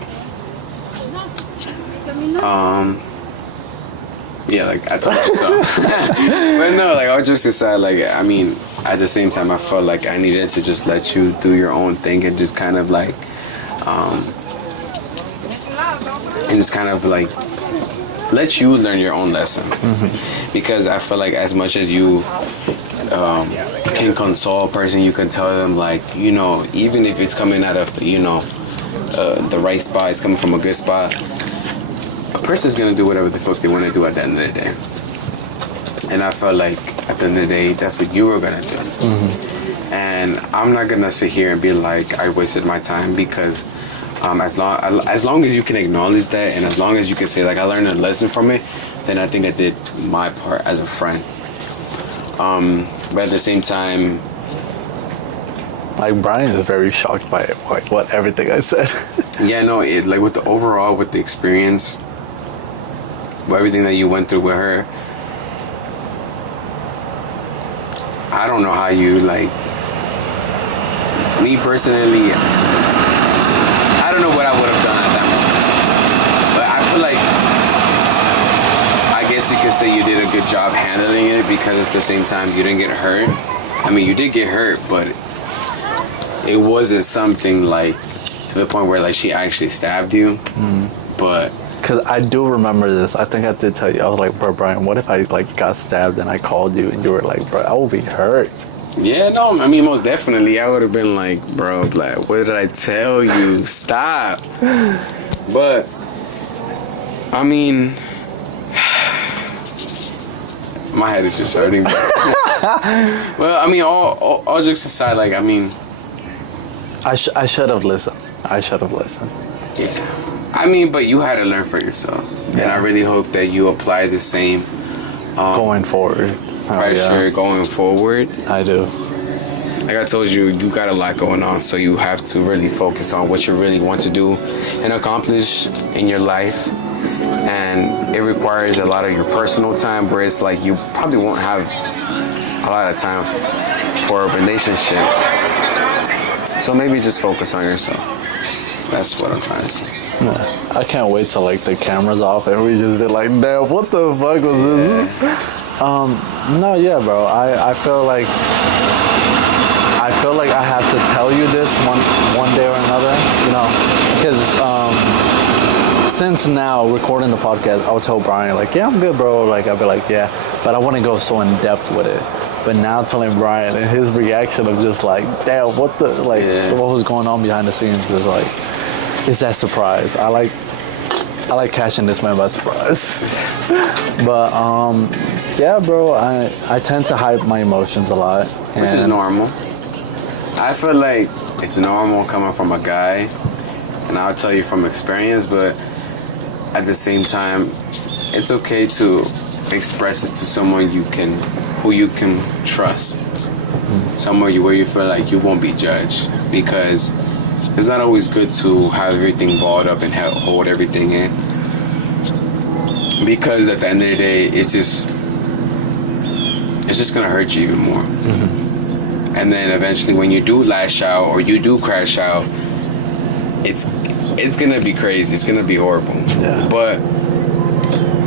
yeah, like, I told you so. But no, like, all jokes aside, like, I mean, at the same time, I felt like I needed to just let you do your own thing and just kind of like, let you learn your own lesson. Mm-hmm. Because I feel like as much as you can console a person, you can tell them, like, you know, even if it's coming out of, you know, the right spot, it's coming from a good spot, a person's gonna do whatever the fuck they want to do at the end of the day. And I felt like at the end of the day, that's what you were gonna do. Mm-hmm. And I'm not gonna sit here and be like, I wasted my time, because as long as you can acknowledge that, and as long as you can say, like, I learned a lesson from it, then I think I did my part as a friend. But at the same time, like, Bryan is very shocked by it, like, what everything I said. Yeah, no, it, like, with the experience, with everything that you went through with her, I don't know how you, like, me personally, I don't know what I would have done at that moment. But I feel like, I guess you could say you did a good job handling it, because at the same time, you didn't get hurt. I mean, you did get hurt, but it wasn't something, like, to the point where, like, she actually stabbed you. Mm. But because I do remember this. I think I did tell you. I was like, bro, Bryan, what if I, like, got stabbed and I called you and you were like, bro, I will be hurt. Yeah, no, I mean, most definitely. I would have been like, bro, like, what did I tell you? Stop. But, I mean, my head is just hurting. Well, I mean, all jokes aside, like, I mean, I should have listened. Yeah. I mean, but you had to learn for yourself. Yeah. And I really hope that you apply the same going forward. Pressure going forward. I do. Like I told you, you got a lot going on, so you have to really focus on what you really want to do and accomplish in your life. And it requires a lot of your personal time, where it's like you probably won't have a lot of time for a relationship. So maybe just focus on yourself. That's what I'm trying to say. Yeah. I can't wait till, like, the camera's off and we just be like, damn, what the fuck was this? No, yeah, bro. I feel like I have to tell you this one day or another, you know, because since now recording the podcast, I'll tell Bryan, like, yeah, I'm good, bro. Like, I'll be like, yeah, but I want to go so in depth with it. But now telling Bryan and his reaction of just like, damn, what the, like, what was going on behind the scenes is like, it's that surprise. I like catching this man by surprise. But yeah, bro, I tend to hide my emotions a lot, which is normal. I feel like it's normal coming from a guy, and I'll tell you from experience, but at the same time, it's okay to express it to someone who you can trust. somewhere where you feel like you won't be judged, because it's not always good to have everything balled up and hold everything in, because at the end of the day, it's just gonna hurt you even more. And then eventually, when you do lash out or you do crash out, it's gonna be crazy. It's gonna be horrible. Yeah. But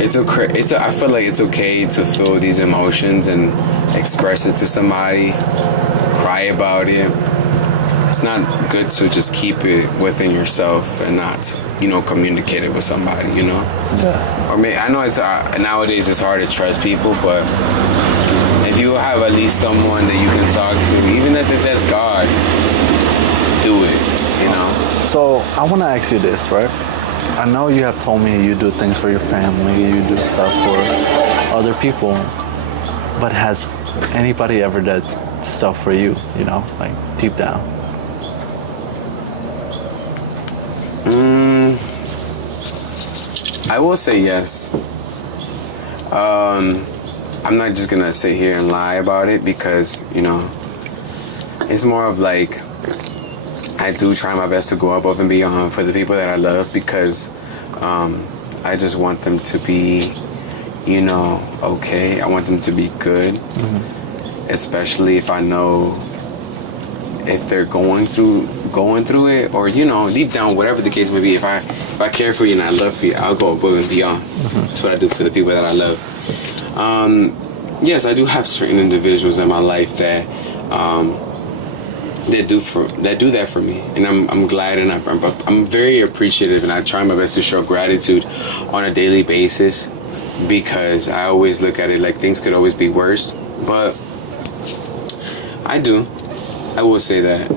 it's okay. I feel like it's okay to feel these emotions and express it to somebody, cry about it. It's not good to just keep it within yourself and not, communicate it with somebody. Yeah. Or I know it's nowadays it's hard to trust people, but if you have at least someone that you can talk to, even if that's God, do it. So I want to ask you this, right? I know you have told me you do things for your family, you do stuff for other people, but has anybody ever done stuff for you, like deep down? I will say yes. I'm not just gonna sit here and lie about it, because, it's more of like, I do try my best to go above and beyond for the people that I love, because I just want them to be, okay. I want them to be good, especially if I know if they're going through it, or deep down, whatever the case may be. If I care for you and I love for you, I'll go above and beyond. That's what I do for the people that I love. Yes, I do have certain individuals in my life that do that for me, and I'm glad, and I'm very appreciative, and I try my best to show gratitude on a daily basis, because I always look at it like things could always be worse, but I will say that,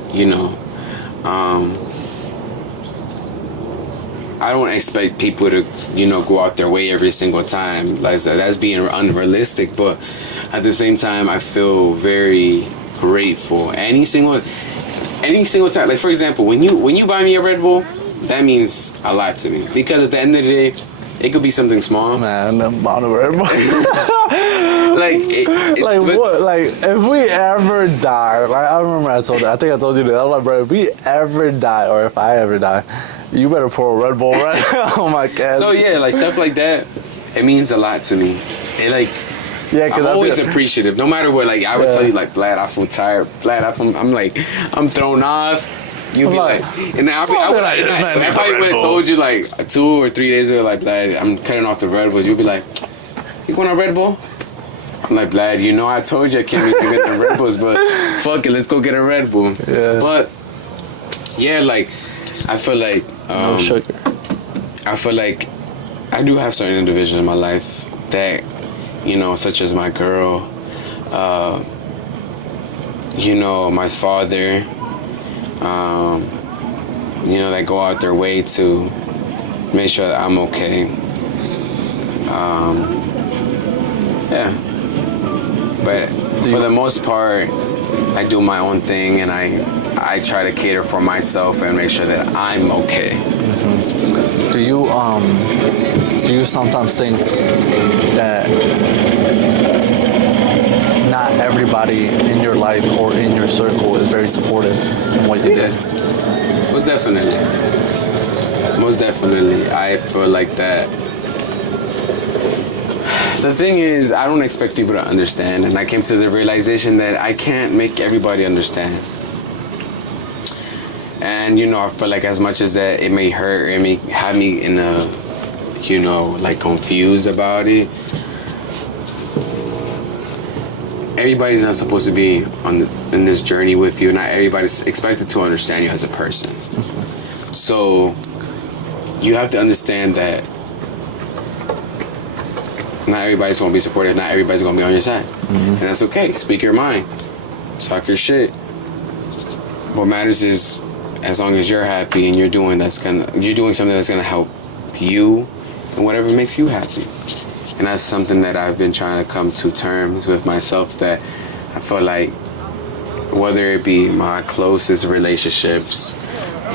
I don't expect people to, go out their way every single time. Like that's being unrealistic, but at the same time, I feel very grateful any single time. Like, for example, when you buy me a Red Bull, that means a lot to me, because at the end of the day, it could be something small. Man, I'm on a Red Bull. What? Like, if we ever die, like, I remember I think I told you that. I was like, bro, if we ever die, or if I ever die, you better pour a Red Bull right on my cat. So yeah, like stuff like that, it means a lot to me. And like, yeah, I'm always appreciative, no matter what. Like, I would tell you, like, Vlad, I feel tired. Vlad, I'm thrown off. You'd be like, and then I probably would have told you like 2 or 3 days ago, like, Vlad, I'm cutting off the Red Bulls. You'd be like, you want a Red Bull? I'm like, Vlad, I told you I can't make you get the Red Bulls, but fuck it, let's go get a Red Bull. Yeah. But yeah, like, I feel like no sugar. I feel like I do have certain individuals in my life that, such as my girl, my father, that go out their way to make sure that I'm okay. Yeah. But for the most part, I do my own thing, and I try to cater for myself and make sure that I'm okay. Mm-hmm. Do you sometimes think that not everybody in your life or in your circle is very supportive in what you do? Most definitely. I feel like that. The thing is, I don't expect people to understand, and I came to the realization that I can't make everybody understand. And I feel like as much as that it may hurt, it may have me in a, like confused about it. Everybody's not supposed to be in this journey with you. Not everybody's expected to understand you as a person. So you have to understand that not everybody's going to be supportive. Not everybody's going to be on your side. And that's okay. Speak your mind. Talk your shit. What matters is, as long as you're happy and you're doing something that's going to help you and whatever makes you happy. And that's something that I've been trying to come to terms with myself, that I feel like whether it be my closest relationships,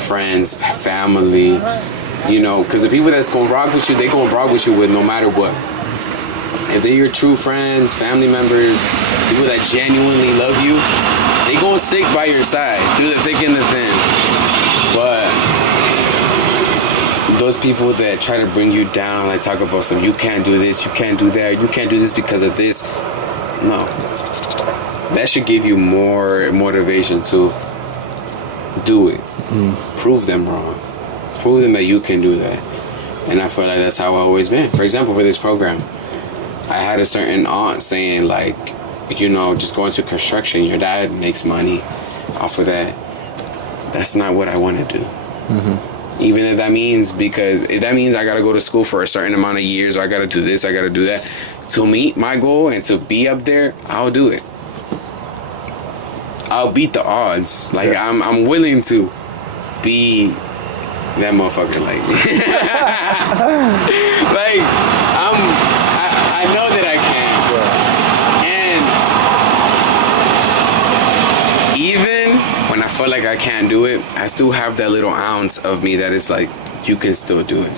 friends, family, because the people that's going to rock with you, they going to rock with you with no matter what. If they're your true friends, family members, people that genuinely love you, they gonna stick by your side through the thick and the thin. But those people that try to bring you down, like talk about some, you can't do this, you can't do that, you can't do this because of this. No. That should give you more motivation to do it. Prove them wrong. Prove them that you can do that. And I feel like that's how I've always been. For example, for this program, I had a certain aunt saying, like, you know, just go into construction. Your dad makes money off of that. That's not what I want to do. Even if that means, if that means I got to go to school for a certain amount of years, or I got to do this, I got to do that. To meet my goal and to be up there, I'll do it. I'll beat the odds. Like, I'm willing to be that motherfucker. Like, like I know that I can. And even when I feel like I can't do it, I still have that little ounce of me that is like, you can still do it.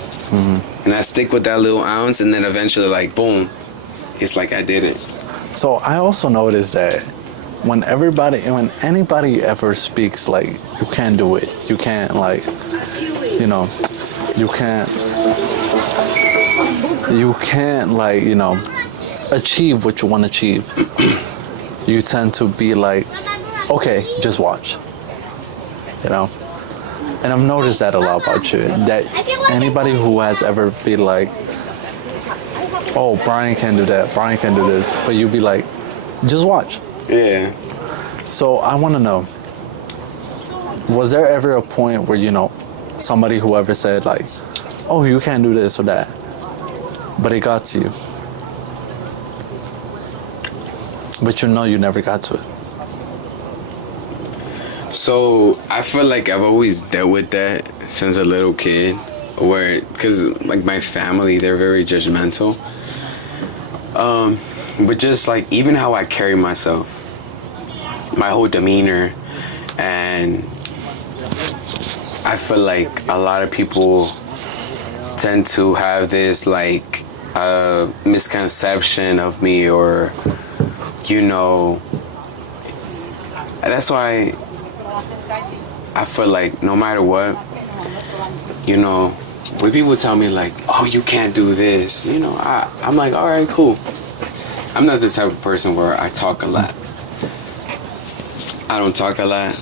And I stick with that little ounce, and then eventually, like, boom, it's like I did it. So I also noticed that when anybody ever speaks like, you can't do it, you can't, like, you know, you can't like, you know, achieve what you want to achieve, you tend to be like, okay, just watch, you know. And I've noticed that a lot about you, that anybody who has ever been like, oh, Bryan can't do that, Bryan can't do this, but you be like, just watch. Yeah. So I want to know, was there ever a point where, you know, somebody who ever said like, oh, you can't do this or that, but it got to you, but you know you never got to it? So I feel like I've always dealt with that since a little kid, because like my family, they're very judgmental. But just like even how I carry myself, my whole demeanor, and I feel like a lot of people tend to have this like misconception of me, or, you know, that's why I feel like no matter what, you know, when people tell me like, oh, you can't do this, you know, I'm like, all right, cool. I'm not the type of person where I talk a lot. I don't talk a lot.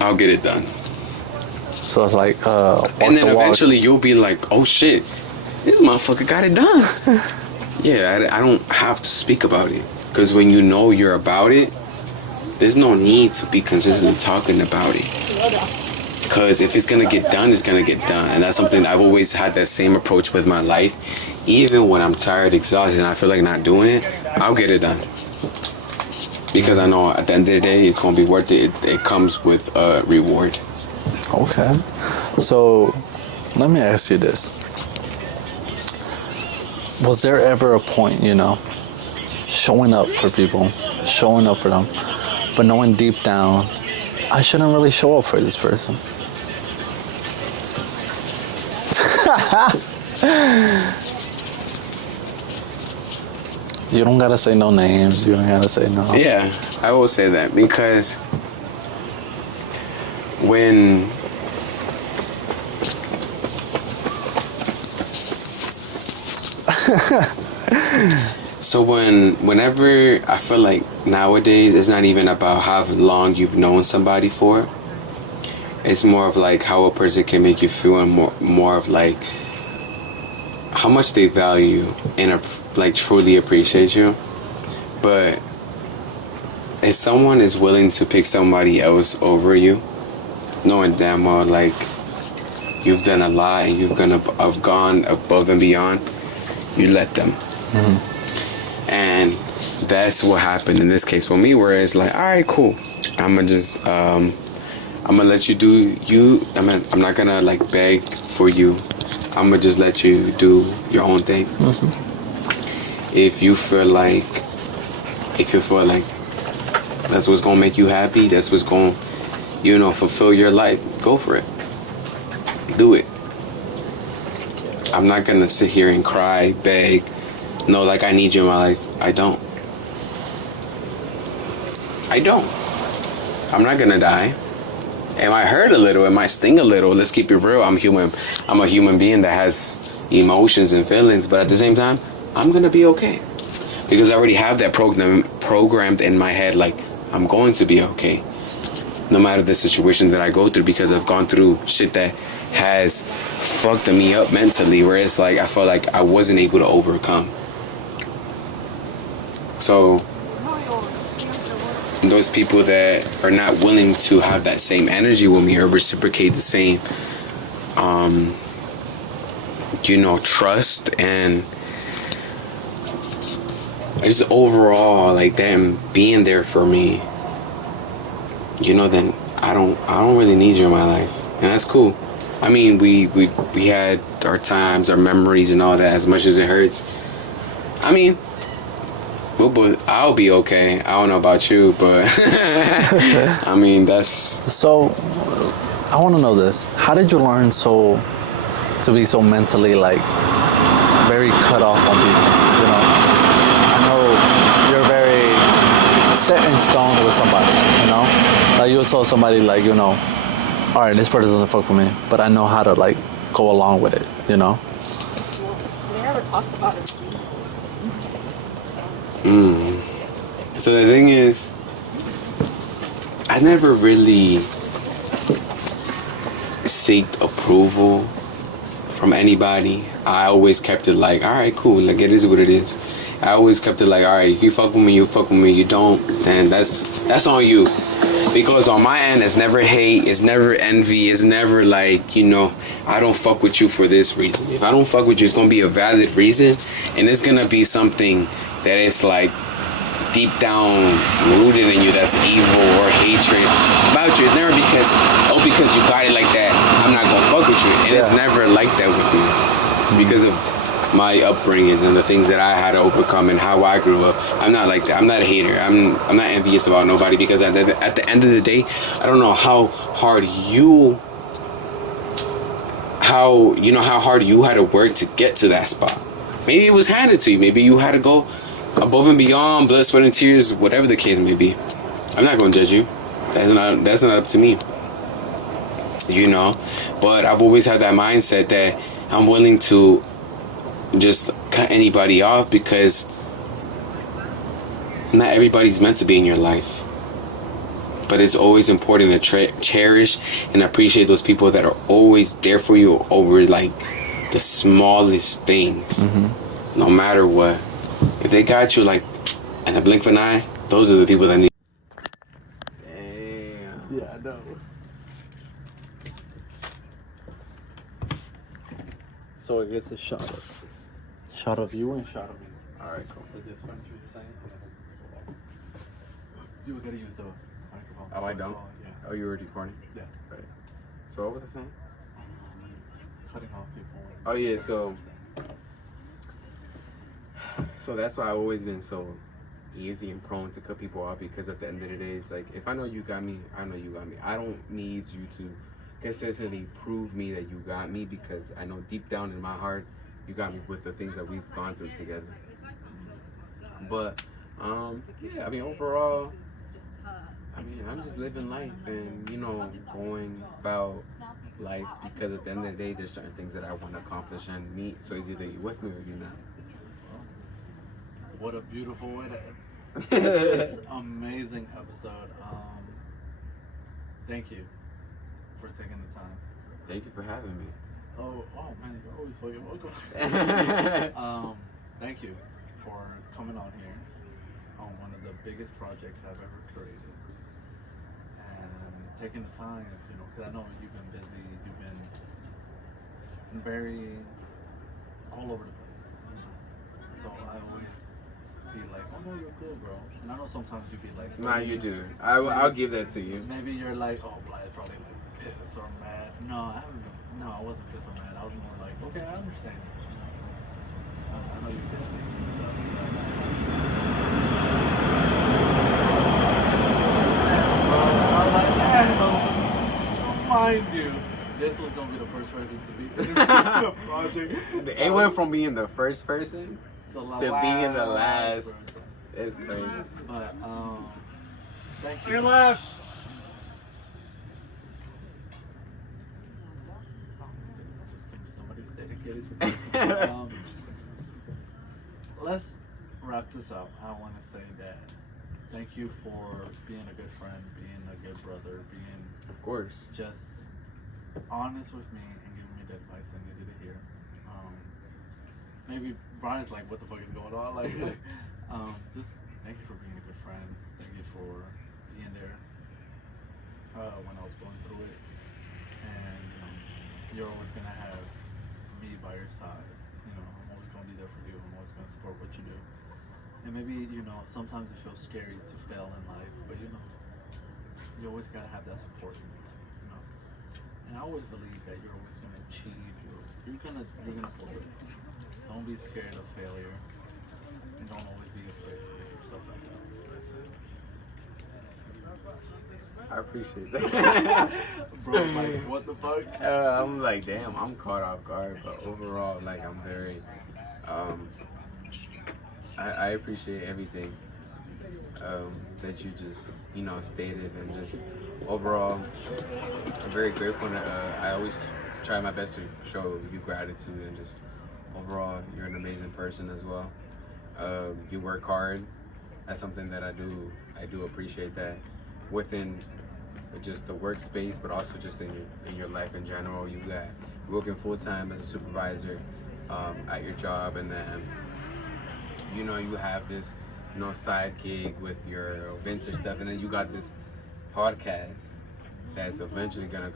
I'll get it done. So it's like, and then eventually you'll be like, oh shit, this motherfucker got it done. Yeah, I don't have to speak about it. Because when you know you're about it, there's no need to be consistently talking about it. Because if it's going to get done, it's going to get done. And that's something I've always had, that same approach with my life. Even when I'm tired, exhausted, and I feel like not doing it, I'll get it done. Because I know at the end of the day, it's going to be worth it. It comes with a reward. Okay. So let me ask you this. Was there ever a point, you know, showing up for people, showing up for them, but knowing deep down, I shouldn't really show up for this person? You don't gotta say no names. You don't gotta say no. Yeah, I will say that, because when whenever I feel like nowadays it's not even about how long you've known somebody for. It's more of like how a person can make you feel, and more of like how much they value you and like truly appreciate you. But if someone is willing to pick somebody else over you, knowing damn well like you've done a lot and you've gone above and beyond, you let them. And that's what happened in this case for me, where it's like, all right, cool, I'm gonna just I'm gonna let you do you. I'm not gonna like beg for you. I'm gonna just let you do your own thing. If you feel like that's what's gonna make you happy, that's what's gonna, you know, fulfill your life, go for it. Do it. I'm not gonna sit here and cry, beg, no, like I need you in my life. I don't. I don't. I'm not gonna die. It might hurt a little. It might sting a little. Let's keep it real. I'm human. I'm a human being that has emotions and feelings. But at the same time, I'm gonna be okay because I already have that programmed in my head. Like I'm going to be okay, no matter the situation that I go through, because I've gone through shit that has fucked me up mentally. Where it's like I felt like I wasn't able to overcome. So those people that are not willing to have that same energy with me or reciprocate the same trust and just overall like them being there for me, then I don't really need you in my life, and that's cool. I mean, we had our times, our memories and all that. As much as it hurts, I mean, but I'll be okay. I don't know about you, but I mean, that's... So, I want to know this. How did you learn to be so mentally, like, very cut off on people, I know you're very set in stone with somebody, Like, you'll tell somebody, like, all right, this person doesn't fuck with me, but I know how to, like, go along with it, We never talked about it. So the thing is, I never really seeked approval from anybody. I always kept it like, all right, cool, like it is what it is. I always kept it like, all right, if you fuck with me, you fuck with me. You don't, then that's on you. Because on my end, it's never hate, it's never envy, it's never like, I don't fuck with you for this reason. If I don't fuck with you, it's gonna be a valid reason, and it's gonna be something that is like deep down rooted in you, that's evil or hatred about you. It's never because you got it like that, I'm not gonna fuck with you. And it's never like that with me because of my upbringings and the things that I had to overcome and how I grew up. I'm not like that. I'm not a hater. I'm not envious about nobody, because at the end of the day, I don't know how hard you had to work to get to that spot. Maybe it was handed to you. Maybe you had to go above and beyond, blood, sweat, and tears, whatever the case may be. I'm not gonna judge you. That's not up to me. But I've always had that mindset that I'm willing to just cut anybody off, because not everybody's meant to be in your life. But it's always important to cherish and appreciate those people that are always there for you over like the smallest things, no matter what. If they got you like in a blink of an eye, those are the people that need. Damn. Yeah, I know. So I guess a shot of you and shot of me. All right, cool. Is this what you're saying? You gotta use the microphone. Oh, I don't? Yeah. Oh, you were recording? Yeah. Right. So what was I saying? Cutting off people. Oh yeah, so that's why I've always been so easy and prone to cut people off, because at the end of the day, it's like, if I know you got me, I know you got me. I don't need you to consistently prove me that you got me, because I know deep down in my heart, you got me with the things that we've gone through together. But, yeah, I mean, overall, I'm just living life and, going about life, because at the end of the day, there's certain things that I want to accomplish and meet, so it's either you're with me or you're not. What a beautiful way to end this amazing episode. Thank you for taking the time. Thank you for having me. Oh man, you're always fucking welcome. Thank you for coming on here on one of the biggest projects I've ever created, and taking the time, because I know you've been busy, you've been very all over the place. So I always be like, oh no, you're cool, bro. And I know sometimes you be like, Nah, you do. I'll give that to you. Maybe you're like, oh, Bryan probably like pissed or mad. No, I wasn't pissed or mad. I was more like, okay, I understand. I know you're busy. Mind you, this was gonna be the first person to be finished the project. It went from being the first person to being the last. person. It's crazy. But Thank On your you. left. Somebody's dedicated to me. Let's wrap this up. I want to say that thank you for being a good friend, being a good brother, being Of course. just honest with me and giving me the advice I needed to hear. Maybe Brian's like, what the fuck is going on? Like, just thank you for being a good friend. Thank you for being there when I was going through it. And you're always gonna have me by your side. I'm always gonna be there for you. I'm always gonna support what you do. And maybe sometimes it feels scary to fail in life, but you always gotta have that support. And I always believe that you're always gonna achieve. You're gonna pull it. Don't be scared of failure, and don't always be afraid of yourself like that. I appreciate that. Bro, like, what the fuck? I'm like, damn, I'm caught off guard, but overall, like, I'm very, I appreciate everything that you just, stated, and just overall, I'm very grateful. And I always try my best to show you gratitude, and just overall, you're an amazing person as well. You work hard. That's something that I do appreciate that within just the workspace, but also just in your life in general. You're working full time as a supervisor at your job, and then you have this side gig with your vintage stuff, and then you got this podcast that's eventually gonna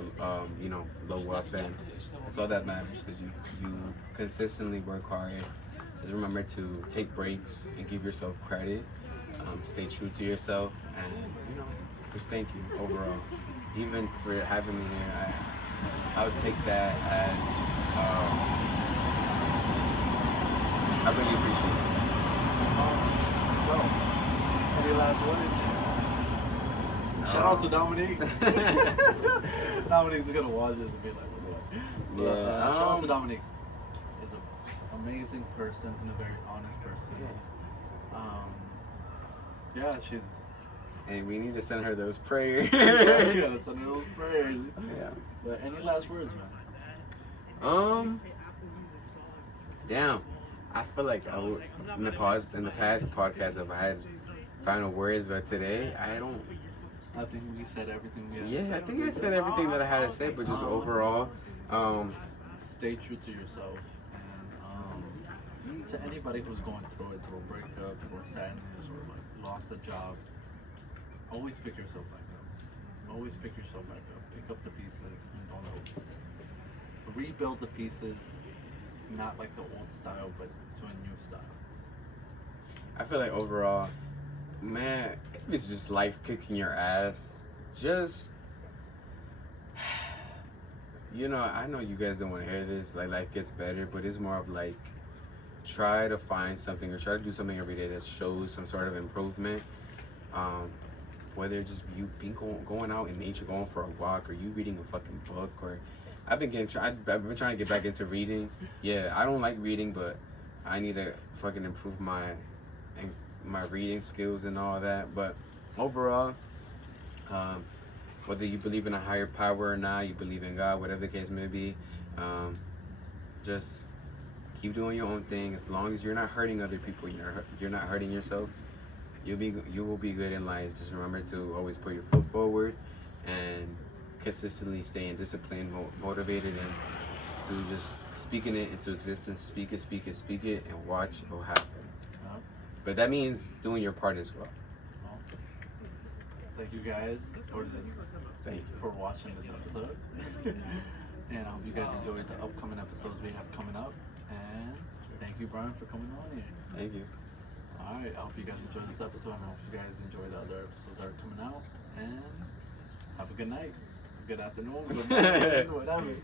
blow up, and that's all that matters, because you consistently work hard. Just remember to take breaks and give yourself credit. Stay true to yourself, and just thank you overall, even for having me here. I would take that as I really appreciate it. Well, any last words? Shout out to Dominique. Dominique's gonna watch this and be like, what? Yeah. Shout out to Dominique. He's an amazing person and a very honest person. Yeah, she's. And we need to send her those prayers. Yeah, send her those prayers. Yeah. But any last words, man? Damn. I feel like in the past podcast, if I had final words, but today I don't. I think we said everything we had. Yeah, I think I said everything that I had to say, but just overall, stay true to yourself, and to anybody who's going through it, through a breakup, or sadness, or like lost a job, always pick yourself back up. Always pick yourself back up. Pick up the pieces and don't rebuild the pieces, not like the old style, but to a new style. I feel like overall, man, if it's just life kicking your ass, just I know you guys don't want to hear this, like life gets better, but it's more of like, try to find something or try to do something every day that shows some sort of improvement. Whether it's just you going out in nature, going for a walk, or you reading a fucking book, or I've been trying to get back into reading. Yeah, I don't like reading, but I need to fucking improve my reading skills and all that. But overall, whether you believe in a higher power or not, you believe in God, whatever the case may be, just keep doing your own thing. As long as you're not hurting other people, you're not hurting yourself, you will be good in life. Just remember to always put your foot forward and consistently staying disciplined, motivated, and to just speaking it into existence. Speak it, and watch it will happen. But that means doing your part as well. Thank you guys for this. Thank you for watching this episode. And I hope you guys enjoyed the upcoming episodes we have coming up. And thank you, Bryan, for coming on here. Thank you. Alright, I hope you guys enjoyed this episode, and I hope you guys enjoy the other episodes that are coming out. And have a good night, good afternoon, good morning, whatever.